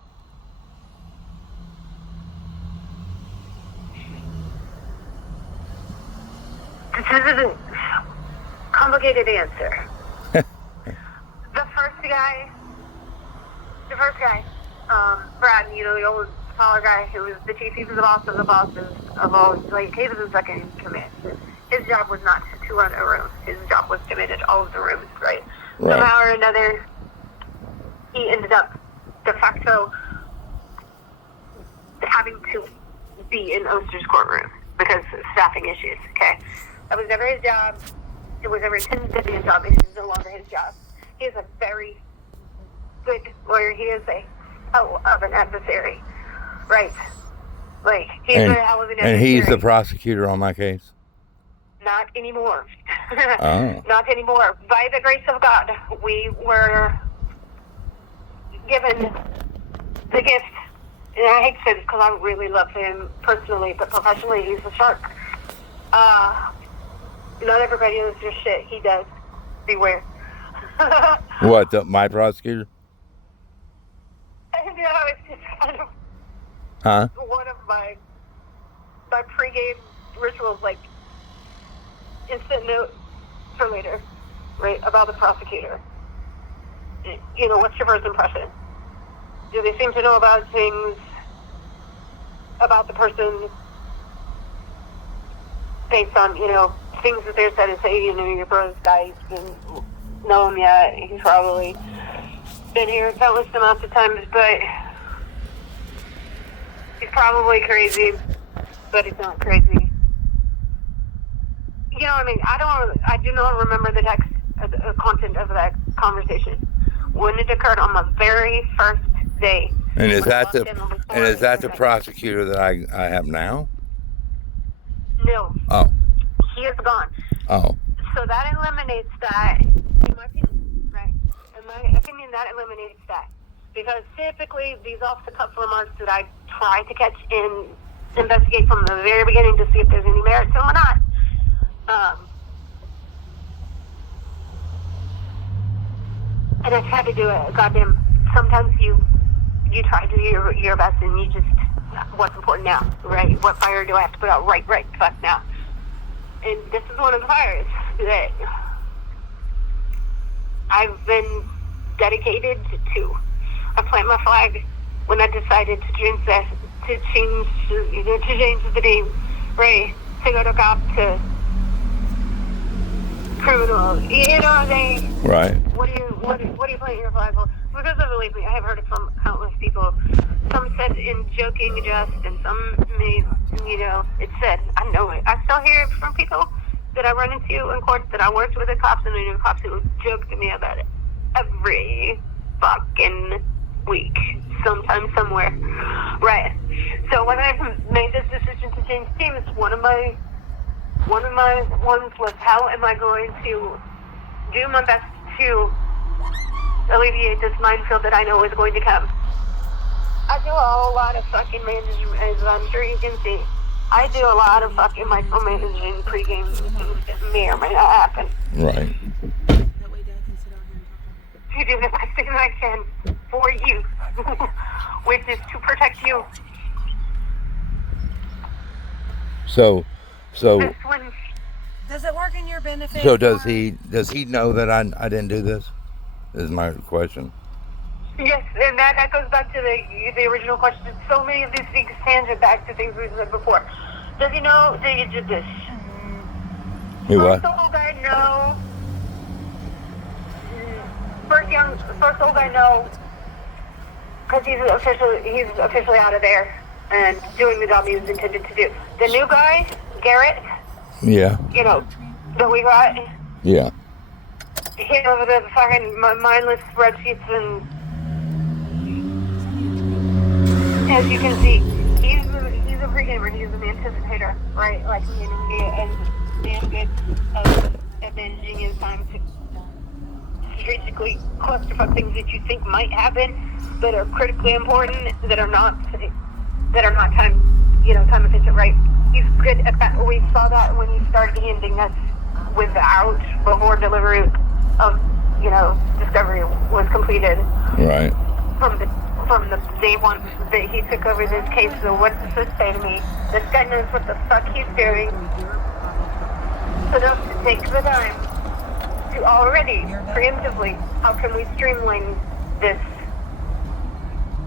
This is a complicated answer. The first guy, Brad, the old taller guy who was the chief, he was the boss of the bosses of all, he was the second in command. His job was not to run a room. His job was to manage all of the rooms, right? Somehow or another, he ended up de facto having to be in Oster's courtroom because of staffing issues, okay? That was never his job. It was never intended to be his job. It is no longer his job. He is a very good lawyer. He is a hell of an adversary, right? He's a hell of an adversary. And he's the prosecutor on my case? Not anymore. Oh. Not anymore. By the grace of God, we were given the gift, and I hate to say this because I really love him personally, but professionally, he's a shark. Not everybody knows your shit. He does. Beware. What, my prosecutor? It's just kind of one of my pregame rituals, instant note for later, right, about the prosecutor. What's your first impression? Do they seem to know about things about the person based on, things that they're said to say? Your brother's guy, he's been known yet. He's probably been here countless amounts of times, but he's probably crazy, but he's not crazy. I do not remember the text, the content of that conversation. When it occurred on the very first day And is When I that walked in before, and is that the prosecutor that I have now? No, Oh, he is gone. oh, So that eliminates that, in my opinion, right? In my opinion, that eliminates that. Because typically, these off-the-cuff remarks that I try to catch and investigate from the very beginning to see if there's any merit to them or not, and I tried to do it. Goddamn, sometimes you try to do your best and you just, what's important now, right? What fire do I have to put out right fuck now? And this is one of the fires that I've been dedicated to. I plant my flag when I decided to change the name, Ray, to go to cop to criminal. You know what I'm saying? right. What are you planting your flag for? Because believe me, I have heard it from countless people. Some said in joking jest, and some made, it's said. I know it. I still hear it from people that I run into in court that I worked with the cops, and I knew cops who joke to me about it every fucking week, sometime, somewhere. Right. So when I made this decision to change teams, one of my ones was, how am I going to do my best to alleviate this minefield that I know is going to come? I do a whole lot of fucking management, as I'm sure you can see. I do a lot of fucking micromanaging pregame things that may or may not happen. Right. To do the best thing I can for you, which is to protect you. So This one, Does it work in your benefit? so does he know that I didn't do this? Is my question. yes, and that goes back to the original question. So many of these things tangent back to things we've said before. Does he know that you did this? He what? First old guy, no. First old guy, no. Because he's officially out of there and doing the job he was intended to do. The new guy, Garrett. Yeah. That we got. Yeah. He over the fucking mindless spreadsheets, and as you can see, he's a pre-gamer. He's an anticipator, right? Like me and damn good at managing his time to strategically clusterfuck things that you think might happen that are critically important, that are not time efficient, right? He's good at that. We saw that when he started handing us without before delivery of discovery was completed. Right. From the day one that he took over this case. So what does this say to me? This guy knows what the fuck he's doing. So to take the time to already preemptively, how can we streamline this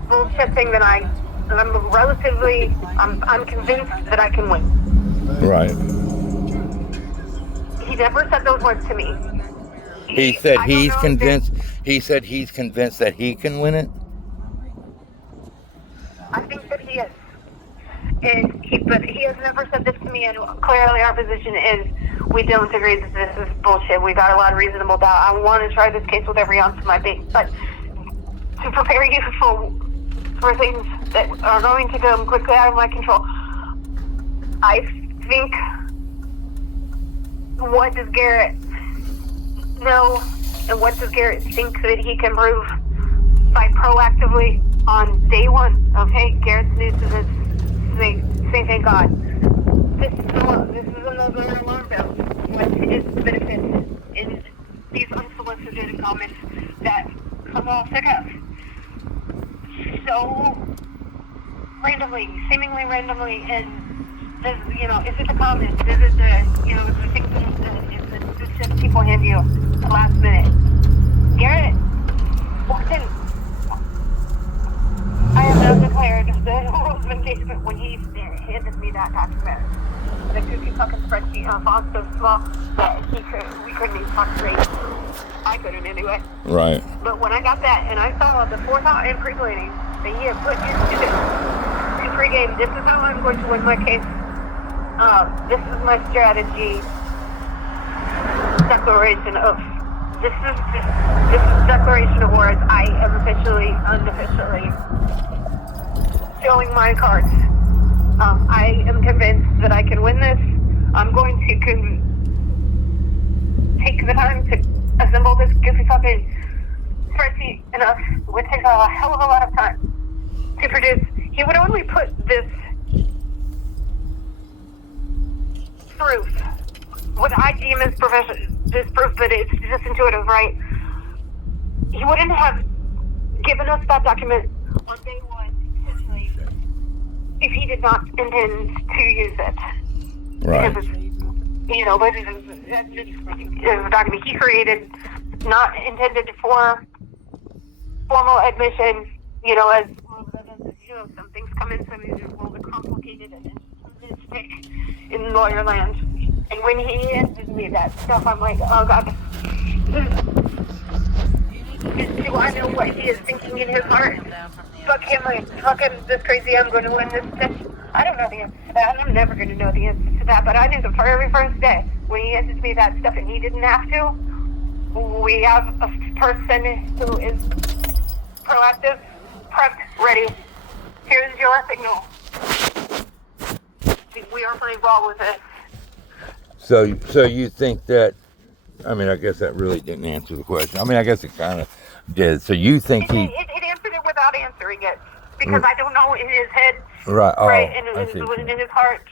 bullshit thing that I'm convinced that I can win. Right. He never said those words to me. He said he's convinced. He said he's convinced that he can win it. I think that he is. But he has never said this to me, and clearly our position is we don't agree that this is bullshit. We got a lot of reasonable doubt. I want to try this case with every ounce of my being, but to prepare you for things that are going to come quickly out of my control, I think, what does Garrett know, and what does Garrett think that he can prove by proactively on day one of, hey, Garrett's new to this, say thank God. This is another alarm bell with his benefits in these unsolicited comments that come off the cuff. So seemingly randomly, and this, is it the comments? Is it the things that the shit people hand you at the last minute? Garrett walked in. I have now declared the rules of engagement when he handed me that document. The goofy fucking spreadsheet on font so small that we couldn't even talk straight. I couldn't anyway. Right. But when I got that and I saw the forethought and pre-planning that he had put into this to pregame, this is how I'm going to win my case. This is my strategy declaration of This is declaration of war. I am officially, unofficially showing my cards. I am convinced that I can win this. I'm going to take the time to assemble this goofy fucking spreadsheet enough. It would take a hell of a lot of time to produce. He would only put this proof, what I deem as this proof that it's just intuitive, right? He wouldn't have given us that document on day one intentionally if he did not intend to use it. Right. Because it's, but it's a document he created, not intended for formal admission, as some things come in, some things are a little bit complicated and mystic in lawyer land. And when he handed me that stuff, I'm like, oh God. Do I know what he is thinking in his heart? Fuck him, fucking this crazy, I'm going to win this. I don't know the answer to that, and I'm never going to know the answer to that, but I knew the very first day when he handed me that stuff and he didn't have to. We have a person who is proactive, prepped, ready. Here's your signal. We are playing ball with it. So you think that? I mean, I guess that really didn't answer the question. I mean, I guess it kind of did. So you think it answered it without answering it because I don't know in his head, right? Oh, right, and it was in his heart.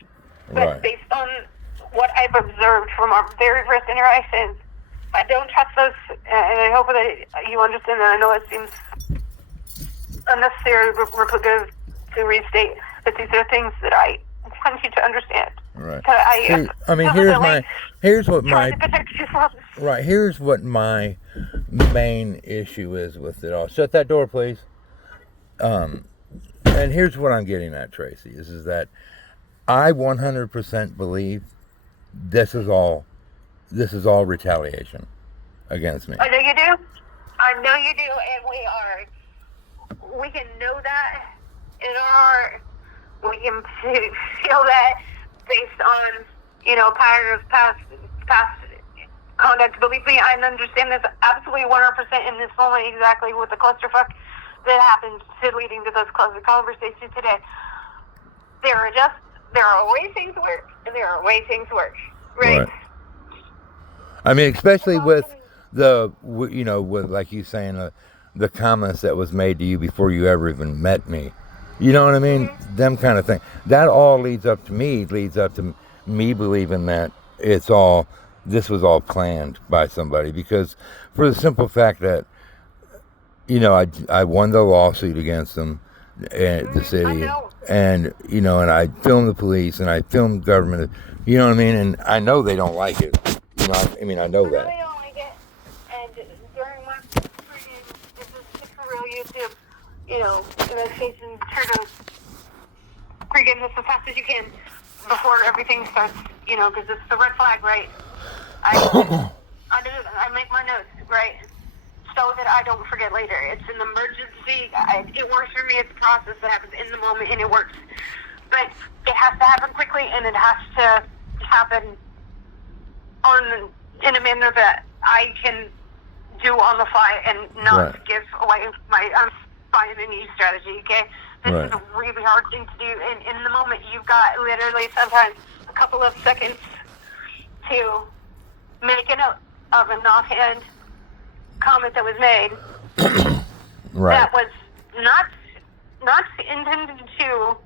But right. Based on what I've observed from our very first interactions, I don't trust those, and I hope that you understand that. I know it seems unnecessary, repetitive to restate, but these are things that I want you to understand. Right. See, I mean, here's what my main issue is with it all. Shut that door, please. And here's what I'm getting at, Tracy, is that I 100% believe this is all retaliation against me. I know you do. And we can know that in our, we can feel that based on, pattern of past conduct. Believe me, I understand this absolutely 100% in this moment exactly with the clusterfuck that happened to leading to those closer conversations today. There are ways things work, and there are ways things work, right? I mean, especially with with like you saying, the comments that was made to you before you ever even met me. You know what I mean? Mm-hmm. Them kind of thing. That all leads up to me believing that this was all planned by somebody, because for the simple fact that, I won the lawsuit against them, the city, and, and I filmed the police and I filmed government, you know what I mean? And I know they don't like it. I know that. They don't like it. And during my freaking, this is for real YouTube, investigation, try to pregame this as fast as you can before everything starts, because it's the red flag, right? I make my notes, right? So that I don't forget later. It's an emergency. It works for me. It's a process that happens in the moment, and it works. But it has to happen quickly, and it has to happen in a manner that I can do on the fly and not give away my any strategy, okay? This is a really hard thing to do, and in the moment, you've got literally sometimes a couple of seconds to make a note of an offhand comment that was made that was not intended to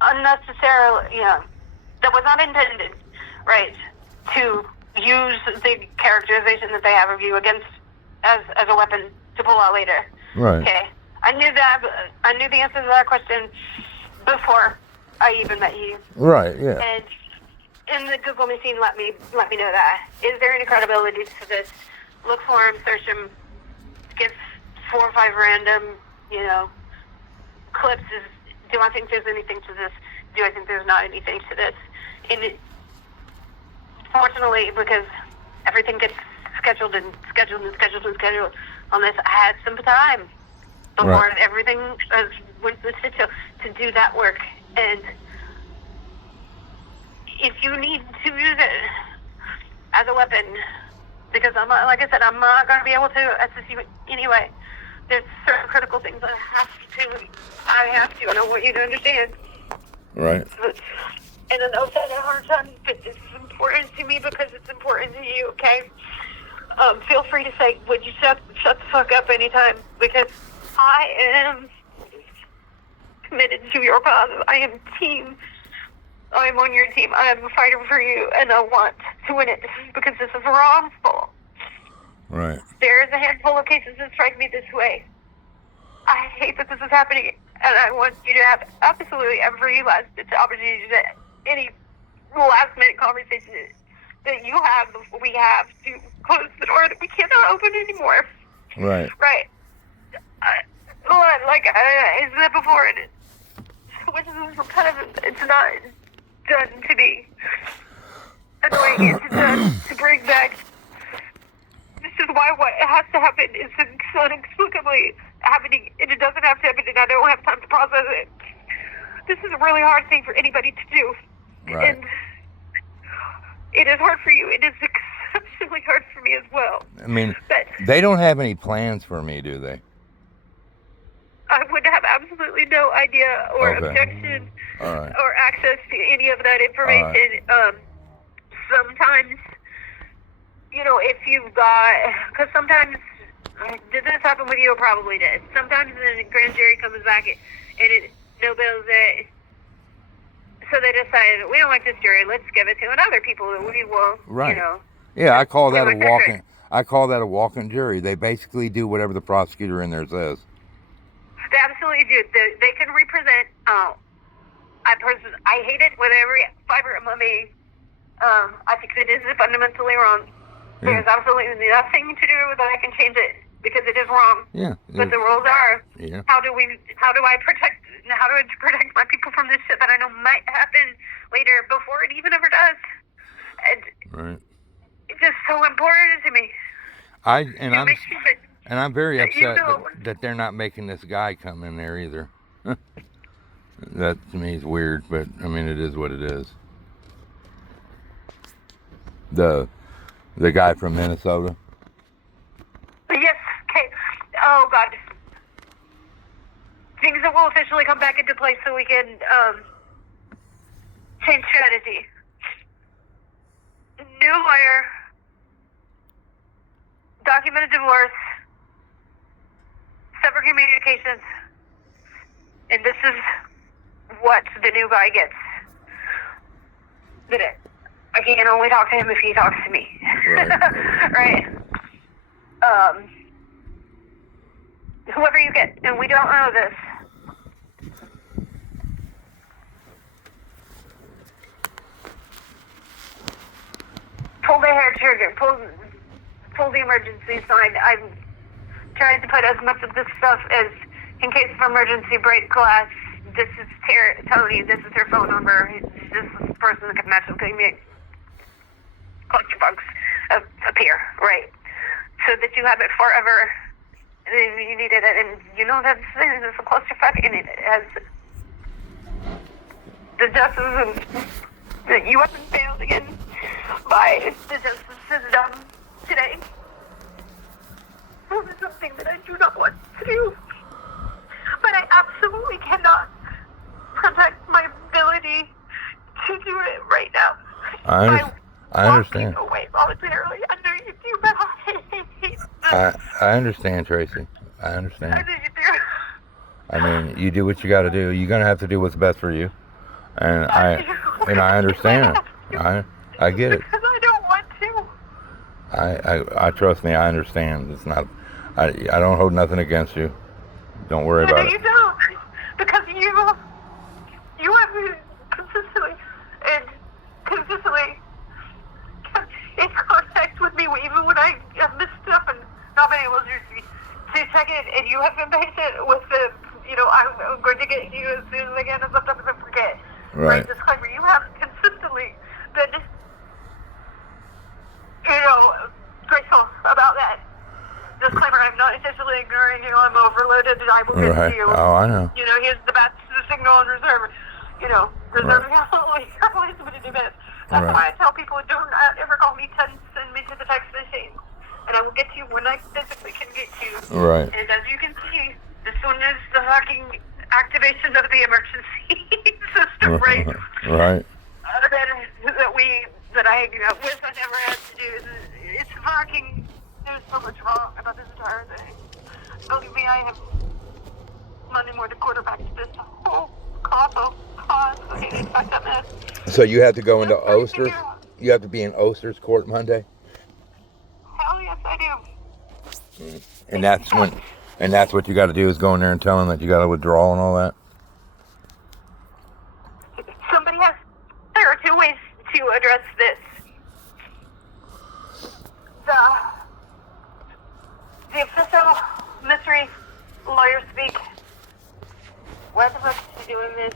unnecessarily, that was not intended, right, to use the characterization that they have of you against as a weapon to pull out later. Right. Okay. I knew the answer to that question before I even met you. Right. Yeah. And in the Google machine, let me know that. Is there any credibility to this? Look for him, search him, get 4 or 5 random, clips. Do I think there's anything to this? Do I think there's not anything to this? And fortunately, because everything gets scheduled on this, I had some time before everything went to do that work. And if you need to use it as as a weapon. Because like I said, I'm not going to be able to assist you anyway. There's certain critical things I have to, and I want you to understand. Right. And I know that at hard times, but this is important to me because it's important to you, okay? Feel free to say, would you shut the fuck up anytime? Because I am committed to your cause. I am on your team. I am a fighter for you, and I want to win it because this is wrongful. Right. There is a handful of cases that strike me this way. I hate that this is happening, and I want you to have absolutely every last opportunity to any last-minute conversation that you have, we have to close the door that we cannot open anymore. Right. Right. Like I said before, which is repetitive, it's not done to be annoying. It's done to bring back. This is why what has to happen is inexplicably happening, and it doesn't have to happen, and I don't have time to process it. This is a really hard thing for anybody to do. Right. And it is hard for you. It is exceptionally hard for me as well. I mean, but they don't have any plans for me, do they? I would have absolutely no idea or objection or access to any of that information. Sometimes, if you've got, because sometimes, did this happen with you? It probably did. Sometimes the grand jury comes back and it no-bills it. So they decided, we don't like this jury, let's give it to another people that we will, right. Yeah, I call that a walk-in jury. They basically do whatever the prosecutor in there says. They absolutely do. They can represent. I hate it with every fiber of my being. I think it is fundamentally wrong. Yeah. There's absolutely nothing to do with that I can change it because it is wrong. Yeah. But the rules are. Yeah. How do I protect my people from this shit that I know might happen later before it even ever does? Right. It's just so important to me. And I'm very upset that they're not making this guy come in there either. That to me is weird, but I mean it is what it is. The guy from Minnesota. Yes. Okay. Oh God. Things that will officially come back into place so we can change strategy. New lawyer. Documented divorce. Separate communications. And this is what the new guy gets. Did it? I can only talk to him if he talks to me. Right. Right. Whoever you get, and we don't know this. Pull the hair trigger. Pull the emergency sign. I'm trying to put as much of this stuff as in case of emergency break glass. This is Tony. This is her phone number. This is the person that can match up. Give me cluster bugs appear, right? So that you have it forever. You need it, and you know that this is a clusterfuck, and it has the justice that you haven't failed again by the justice system today. This is something that I do not want to do, but I absolutely cannot protect my ability to do it right now. I understand. Away voluntarily. I know you do, but I hate this. I understand, Tracy. I understand. I know you do. I mean, you do what you got to do. You're gonna have to do what's best for you, and I understand. I get it. Because I don't want to. I trust me. I understand. It's not. I don't hold nothing against you. Don't worry about it. You don't, because you have consistently in contact with me even when I have missed stuff and not been able to check it, and you have been patient with the, I'm going to get you as soon as I can, and sometimes I forget. Right. Disclaimer, you have consistently been, graceful about that. Disclaimer, I'm not intentionally ignoring you, I'm overloaded, and I will get to you. Oh, I know. Here's the best signal on reserve. Reserve always somebody to do this. That's why I tell people, don't ever call me 10 cents get to you when I physically can get to you. Right. And as you can see, this one is the fucking activation of the emergency system, right? Right. That I wish I never had to do. It's fucking. There's so much wrong about this entire thing. Believe me, I have Monday morning quarterback to this whole complicated fucked up mess. So you have to go into Oster's? You have to be in Oster's court Monday? Hell yes, I do. And that's what you got to do is go in there and tell them that you got a withdrawal and all that? There are two ways to address this. The official mystery lawyer speak. Why the fuck is he doing this?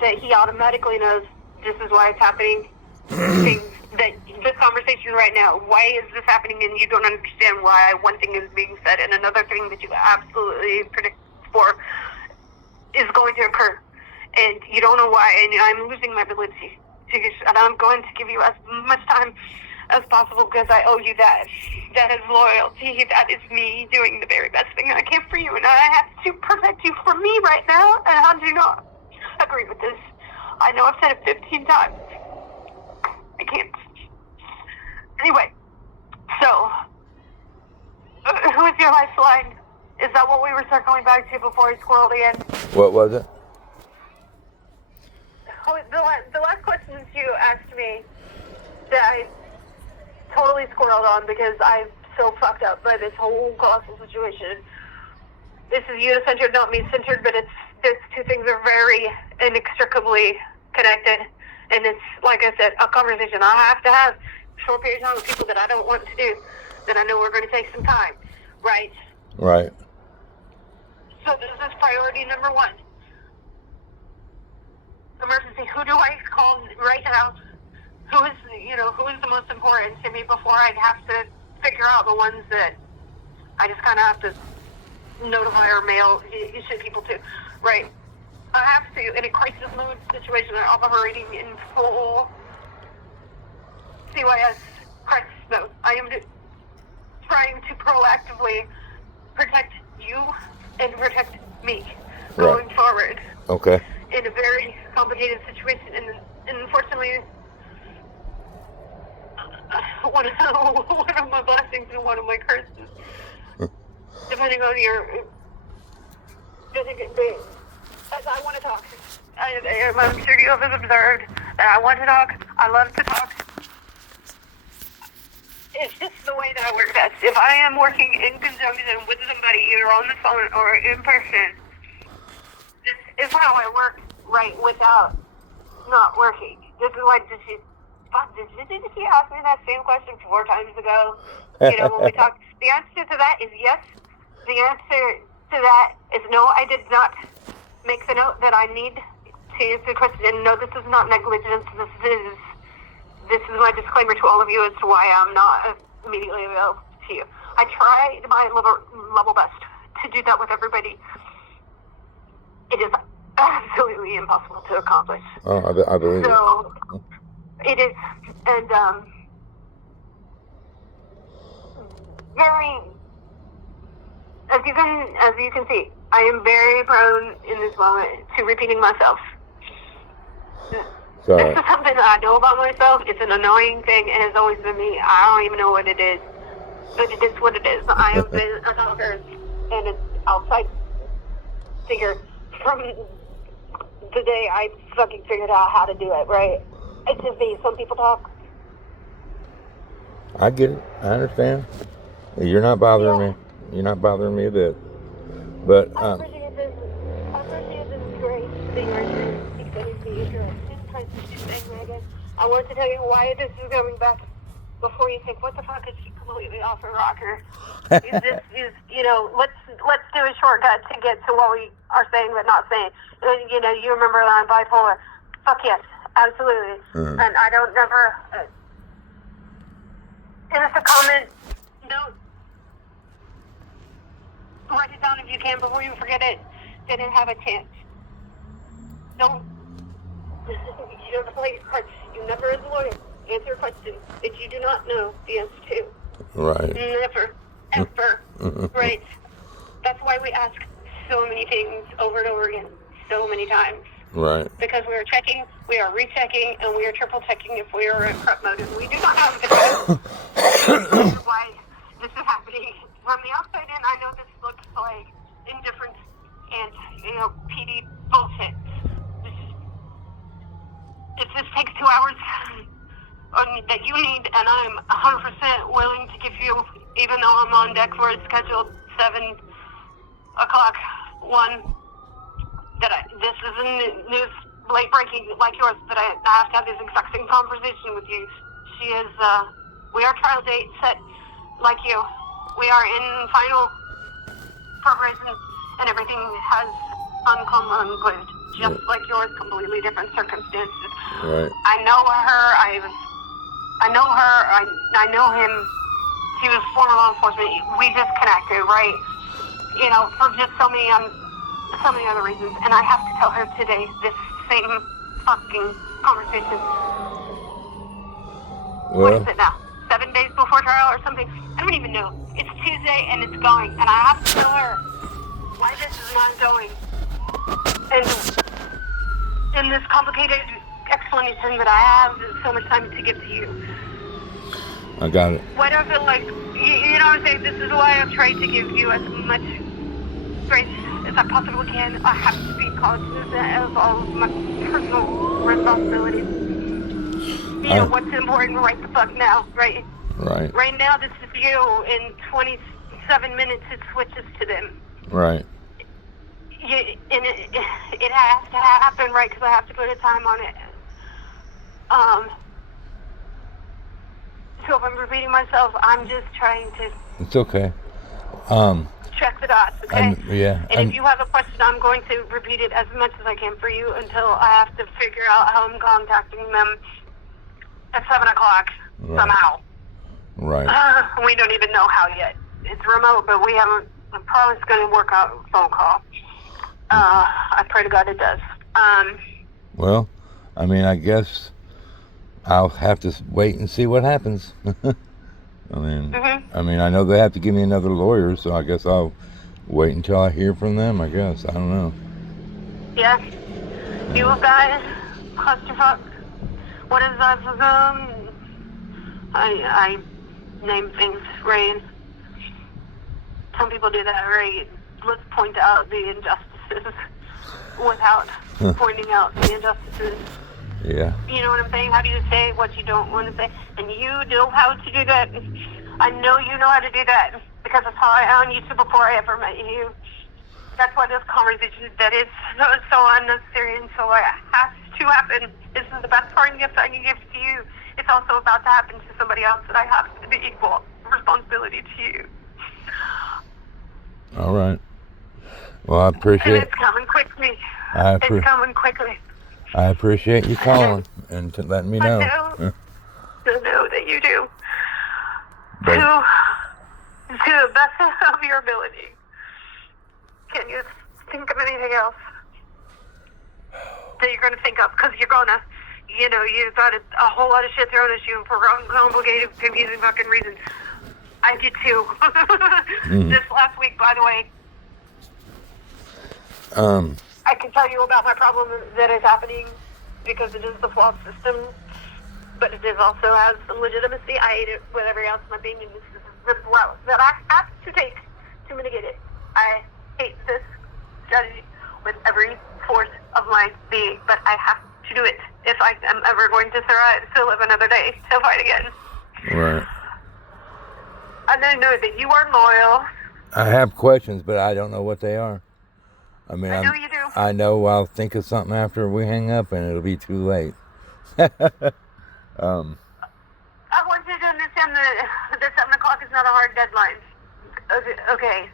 That he automatically knows this is why it's happening. Things that this conversation right now, why is this happening and you don't understand why one thing is being said and another thing that you absolutely predict for is going to occur. And you don't know why, and I'm losing my ability to, and I'm going to give you as much time as possible because I owe you that. That is loyalty. That is me doing the very best thing I can for you, and I have to protect you from me right now, and I do not agree with this. I know I've said it 15 times. I can't. Anyway, so, who is your lifeline? Is that what we were circling back to before he squirreled again? What was it? Oh, the last questions you asked me that I totally squirreled on because I'm so fucked up by this whole colossal situation. This is you-centered, not me-centered, but these two things are very inextricably connected. And it's, like I said, a conversation I have to have short period of time with people that I don't want to do, that I know we're going to take some time, right? Right. So this is priority number one. Emergency. Who do I call right now? Who is the most important to me before I have to figure out the ones that I just kind of have to notify or mail shit people to, right? I have to, in a crisis mode situation, I'm operating in full CYS crisis mode. I am trying to proactively protect you and protect me going forward. Okay. In a very complicated situation, and unfortunately, one of my blessings and one of my curses, depending on your. As I want to talk, I'm sure you have observed that I want to talk. I love to talk. It's just the way that I work best. If I am working in conjunction with somebody, either on the phone or in person, this is how I work right without not working. This is like, did she ask me that same question 4 times ago? When we talked. The answer to that is yes. The answer to that is no. I did not make the note that I need to answer the question. And no, this is not negligence. This is my disclaimer to all of you as to why I'm not immediately available to you. I try my level best to do that with everybody. It is absolutely impossible to accomplish. Oh, I believe so, it is, and very, as you can see, I am very prone in this moment to repeating myself. Sorry. This is something that I know about myself. It's an annoying thing, and it's always been me. I don't even know what it is, but it is what it is. I have been a talker and an outside figure from the day I fucking figured out how to do it, right? It's just me. Some people talk. I get it. I understand. You're not bothering me. You're not bothering me a bit. But I appreciate this. I appreciate this great thing right here. I want to tell you why this is coming back before you think, what the fuck is she completely off her rocker? Let's do a shortcut to get to what we are saying but not saying. You remember that I'm bipolar. Fuck yes, absolutely. And I don't never. And it's a comment. Don't write it down if you can before you forget it. Didn't have a chance. Don't. You don't play your cards. You never, as a lawyer, answer a question that you do not know the answer to. Right. Never. Right. That's why we ask so many things over and over again, so many times. Right. Because we are checking, we are rechecking, and we are triple checking if we are in prep mode, and we do not have the time. This is why this is happening. From the outside in, I know this looks like indifference and, PD bullshit. If this takes 2 hours that you need, and I'm 100% willing to give you, even though I'm on deck for a scheduled 7 o'clock one, this isn't news late breaking like yours, but I have to have this exact same conversation with you. She is, we are trial date set like you. We are in final preparation, and everything has unconcluded, just like yours, completely different circumstances. Right. I know her, I know him. He was former law enforcement. We disconnected, right? For just so many other reasons. And I have to tell her today this same fucking conversation. What is it now? 7 days before trial or something? I don't even know. It's Tuesday and it's going. And I have to tell her why this is not going. And in this complicated explanation that I have so much time to give to you. I got it. Why do I feel like, you know what I'm saying? This is why I've tried to give you as much grace as I possibly can. I have to be cognizant of all of my personal responsibilities. What's important right the fuck now, right? Right. Right now, this is you. In 27 minutes, it switches to them. Right. And it has to happen, right? Because I have to put a time on it. So if I'm repeating myself, I'm just trying to... It's okay. Check the dots, okay? And if you have a question, I'm going to repeat it as much as I can for you until I have to figure out how I'm contacting them at 7 o'clock somehow. Right. We don't even know how yet. It's remote, but we haven't... I'm probably going to work out a phone call. I pray to God it does. Well, I guess I'll have to wait and see what happens. I know they have to give me another lawyer, so I guess I'll wait until I hear from them, I guess. I don't know. Yeah. You guys, clusterfuck. What is that for them? I name things, Ray. Some people do that, Ray. Let's point out the injustices without pointing out the injustices. Yeah. You know what I'm saying? How do you say what you don't want to say? And you know how to do that. I know you know how to do that because that's how I on YouTube before I ever met you. That's why this conversation that is so unnecessary and so has to happen. This is the best parting gift I can give to you. It's also about to happen to somebody else that I have the equal responsibility to you. All right. Well, I appreciate it. And it's coming quickly. It's coming quickly. I appreciate you calling and letting me know. I know that you do. But, to the best of your ability. Can you think of anything else that you're going to think of? Because you're going to, you've got a whole lot of shit thrown at you for complicated, confusing fucking reasons. I did too. This last week, by the way. I can tell you about my problem that is happening because it is the flawed system, but it is also has some legitimacy. I hate it with every ounce of my being, and this is the route that I have to take to mitigate it. I hate this strategy with every force of my being, but I have to do it if I am ever going to survive to live another day to fight again. right. And I know that you are loyal. I have questions, but I don't know what they are. I know you do. I know I'll think of something after we hang up, and it'll be too late. I want you to understand that 7 o'clock is not a hard deadline. Okay.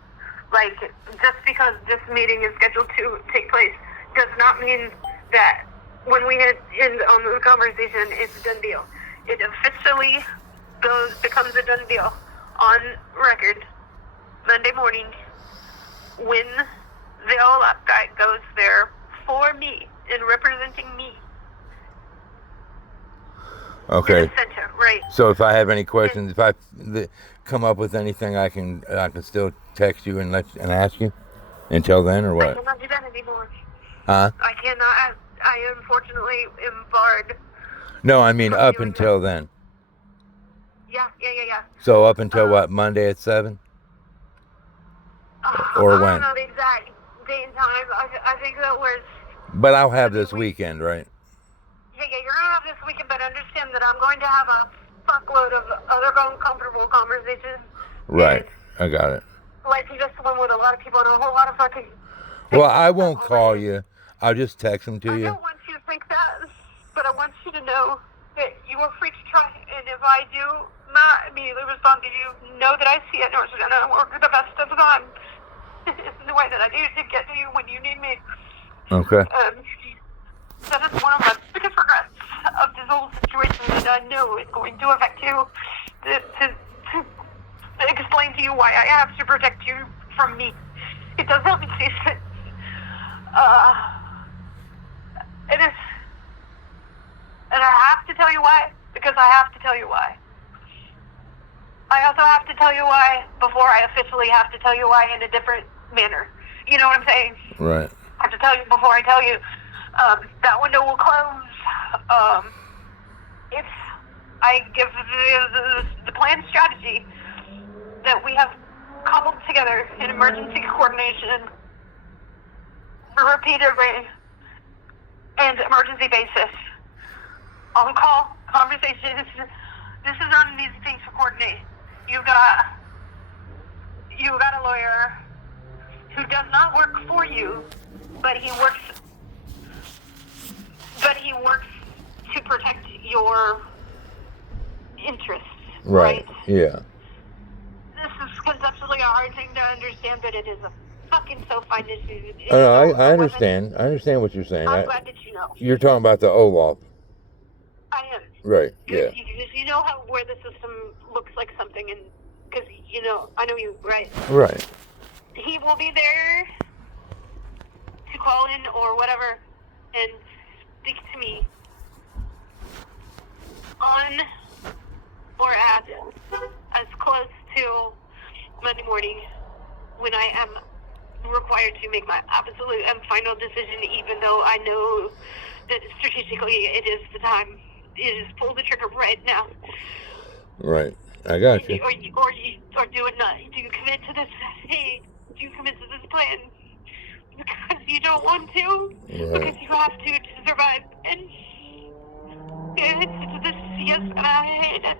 Just because this meeting is scheduled to take place does not mean that when we end on the conversation, it's a done deal. It officially becomes a done deal on record Monday morning when the OLAP guy goes there for me and representing me. Okay. In the center, right. So if I have any questions, if I come up with anything, I can still text you and ask you until then, or I what? cannot do that anymore. Huh? I cannot. I unfortunately am barred. No, I mean from up doing until that. then. Yeah. So up until what? Monday at 7? Or I don't when? know the exact date and time. I think that was. But I'll have this weekend, right? Yeah, you're gonna have this weekend, but understand that I'm going to have a fuckload of other uncomfortable conversations. Right. And I got it. like this one with a lot of people and a whole lot of fucking. Well, I won't call you. I'll just text them to I you. don't want you to think that, but I want you to know that you are free to try. And if I do not immediately respond to you, know that I see it, and we're gonna work the best of the time in the way that I do to get to you when you need me. Okay. That is one of my biggest regrets of this whole situation that I know is going to affect you. To explain to you why I have to protect you from me. It does not make any sense. It is, and I have to tell you why, because I have to tell you why. I also have to tell you why before I officially have to tell you why in a different manner. You know what I'm saying? Right. I have to tell you before I tell you. That window will close. If I give the planned strategy that we have cobbled together in emergency coordination repeatedly and emergency basis, on-call conversations. This is none of these things to coordinate. You got a lawyer who does not work for you, but he works to protect your interests. Right? Yeah. This is conceptually a hard thing to understand, but it is a fucking so fine issue. I understand. I understand what you're saying. I'm glad that you know. You're talking about the Olaf. I am. Right. Yeah. You know where the system looks like something, and because I know you, right? Right. He will be there to call in or whatever and speak to me on or at as close to Monday morning when I am required to make my absolute and final decision, even though I know that strategically it is the time. It is pull the trigger right now. Right. I got you. Or do it not. Do you commit to this? Hey, do you commit to this plan? Because you don't want to. Right. Because you have to survive. And it's this, yes, and I hate it.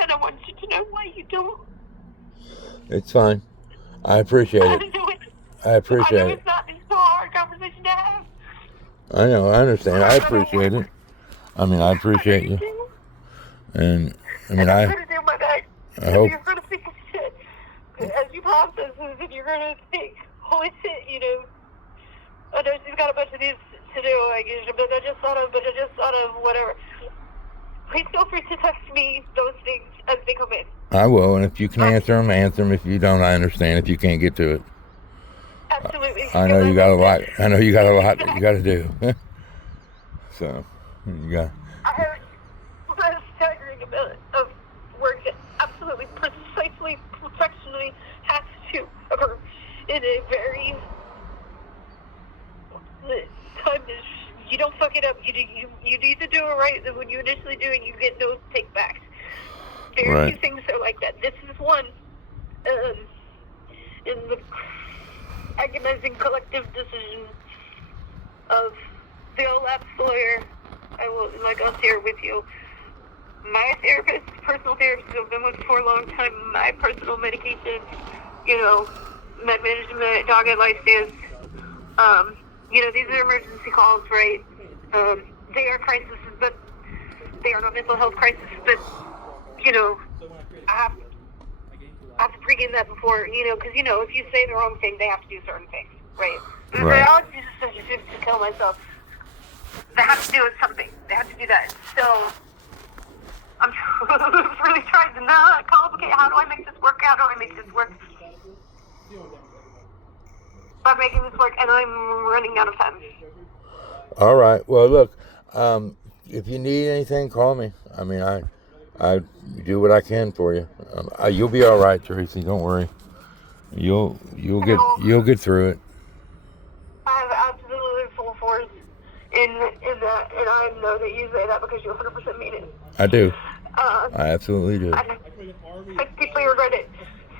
And I want you to know why you don't. It's fine. I appreciate it. I appreciate it. It's not a hard conversation to have. I know. I understand. I appreciate it. I mean, I appreciate you. And I mean, I'm going to do my best. I hope. You're going to think of shit as you process this, and you're going to think, holy shit, I know she's got a bunch of these to do, but I just thought of whatever. Please feel free to text me those things as they come in. I will, and if you can answer them, answer them. If you don't, I understand. If you can't get to it. Absolutely. I know you got a lot. I know you got a lot that you got to do. So, you got. I have a staggering amount of work that absolutely, precisely, perfectionally has to occur in a very time. You don't fuck it up. You need to do it right. And when you initially do it, you get no take backs. Very few things are like that. This is one. In the agonizing collective decision of the Olaf's lawyer, I'll share with you. My therapist, personal therapist, I've been with for a long time. My personal medication, med management, dogged lifestance. These are emergency calls, right? They are crises, but they are not mental health crises. But I have to pregame that before, because if you say the wrong thing, they have to do certain things, right? Right. I'll just kill myself. They have to do something. They have to do that. So I'm really trying to not complicate. How do I make this work? How do I make this work? By making this work, and I'm running out of time. All right. Well, look, if you need anything, call me. I mean, I do what I can for you. You'll be all right, Tracy. Don't worry. You'll get through it. I have absolutely full force in that, and I know that you say that because you 100% mean it. I do. I absolutely do. I deeply regret it.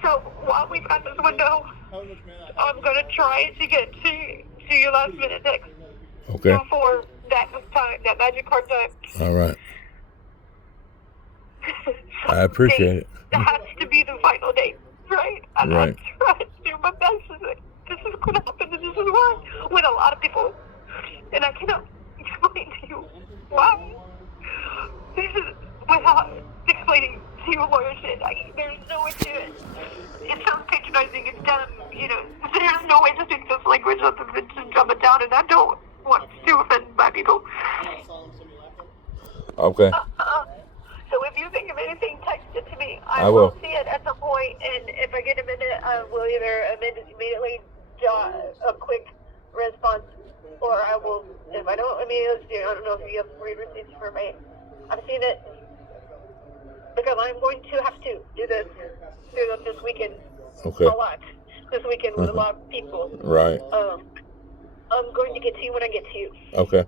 So while we've got this window, I'm gonna try to get to your last minute text. Okay. Before that time, that magic card time. All right. I appreciate it. That has to be the final date, right? I'm Right. trying to do my best. This is going to happen, and this is why. With a lot of people. And I cannot explain to you why. This is without explaining to you lawyer shit. There's no way to it. It sounds patronizing. It's dumb. You know, there's no way to speak this language other than to dumb it down, and I don't want to offend my people. Okay. So if you think of anything, text it to me. I will. See it at some point, and if I get a minute, I will either immediately jot a quick response, or I will, if I don't immediately see it, I don't know if you have read receipts for me. I've seen it, because I'm going to have to do this this weekend. Okay. A lot. This weekend with a lot of people. Right. I'm going to get to you when I get to you. Okay.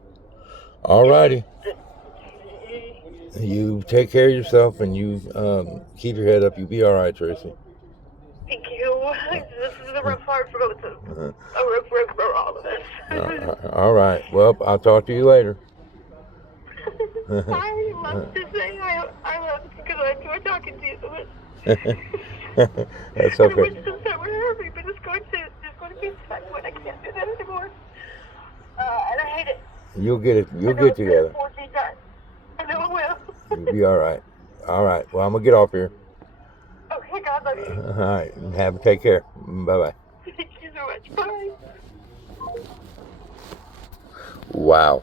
All righty. You take care of yourself, and you keep your head up. You'll be all right, Tracy. Thank you. This is a rough part for both of us. A rough for all of us. All right. Well, I'll talk to you later. I love to say I love you because I enjoy talking to you so much. That's I okay. wish this time would hurt me, but it's going to be a time when I can't do that anymore. And I hate it. You'll get it. You'll get together. I know I will. You'll be all right. All right. Well, I'm gonna get off here. Okay, God love you. All right. Take care. Bye bye. Thank you so much. Bye. Wow.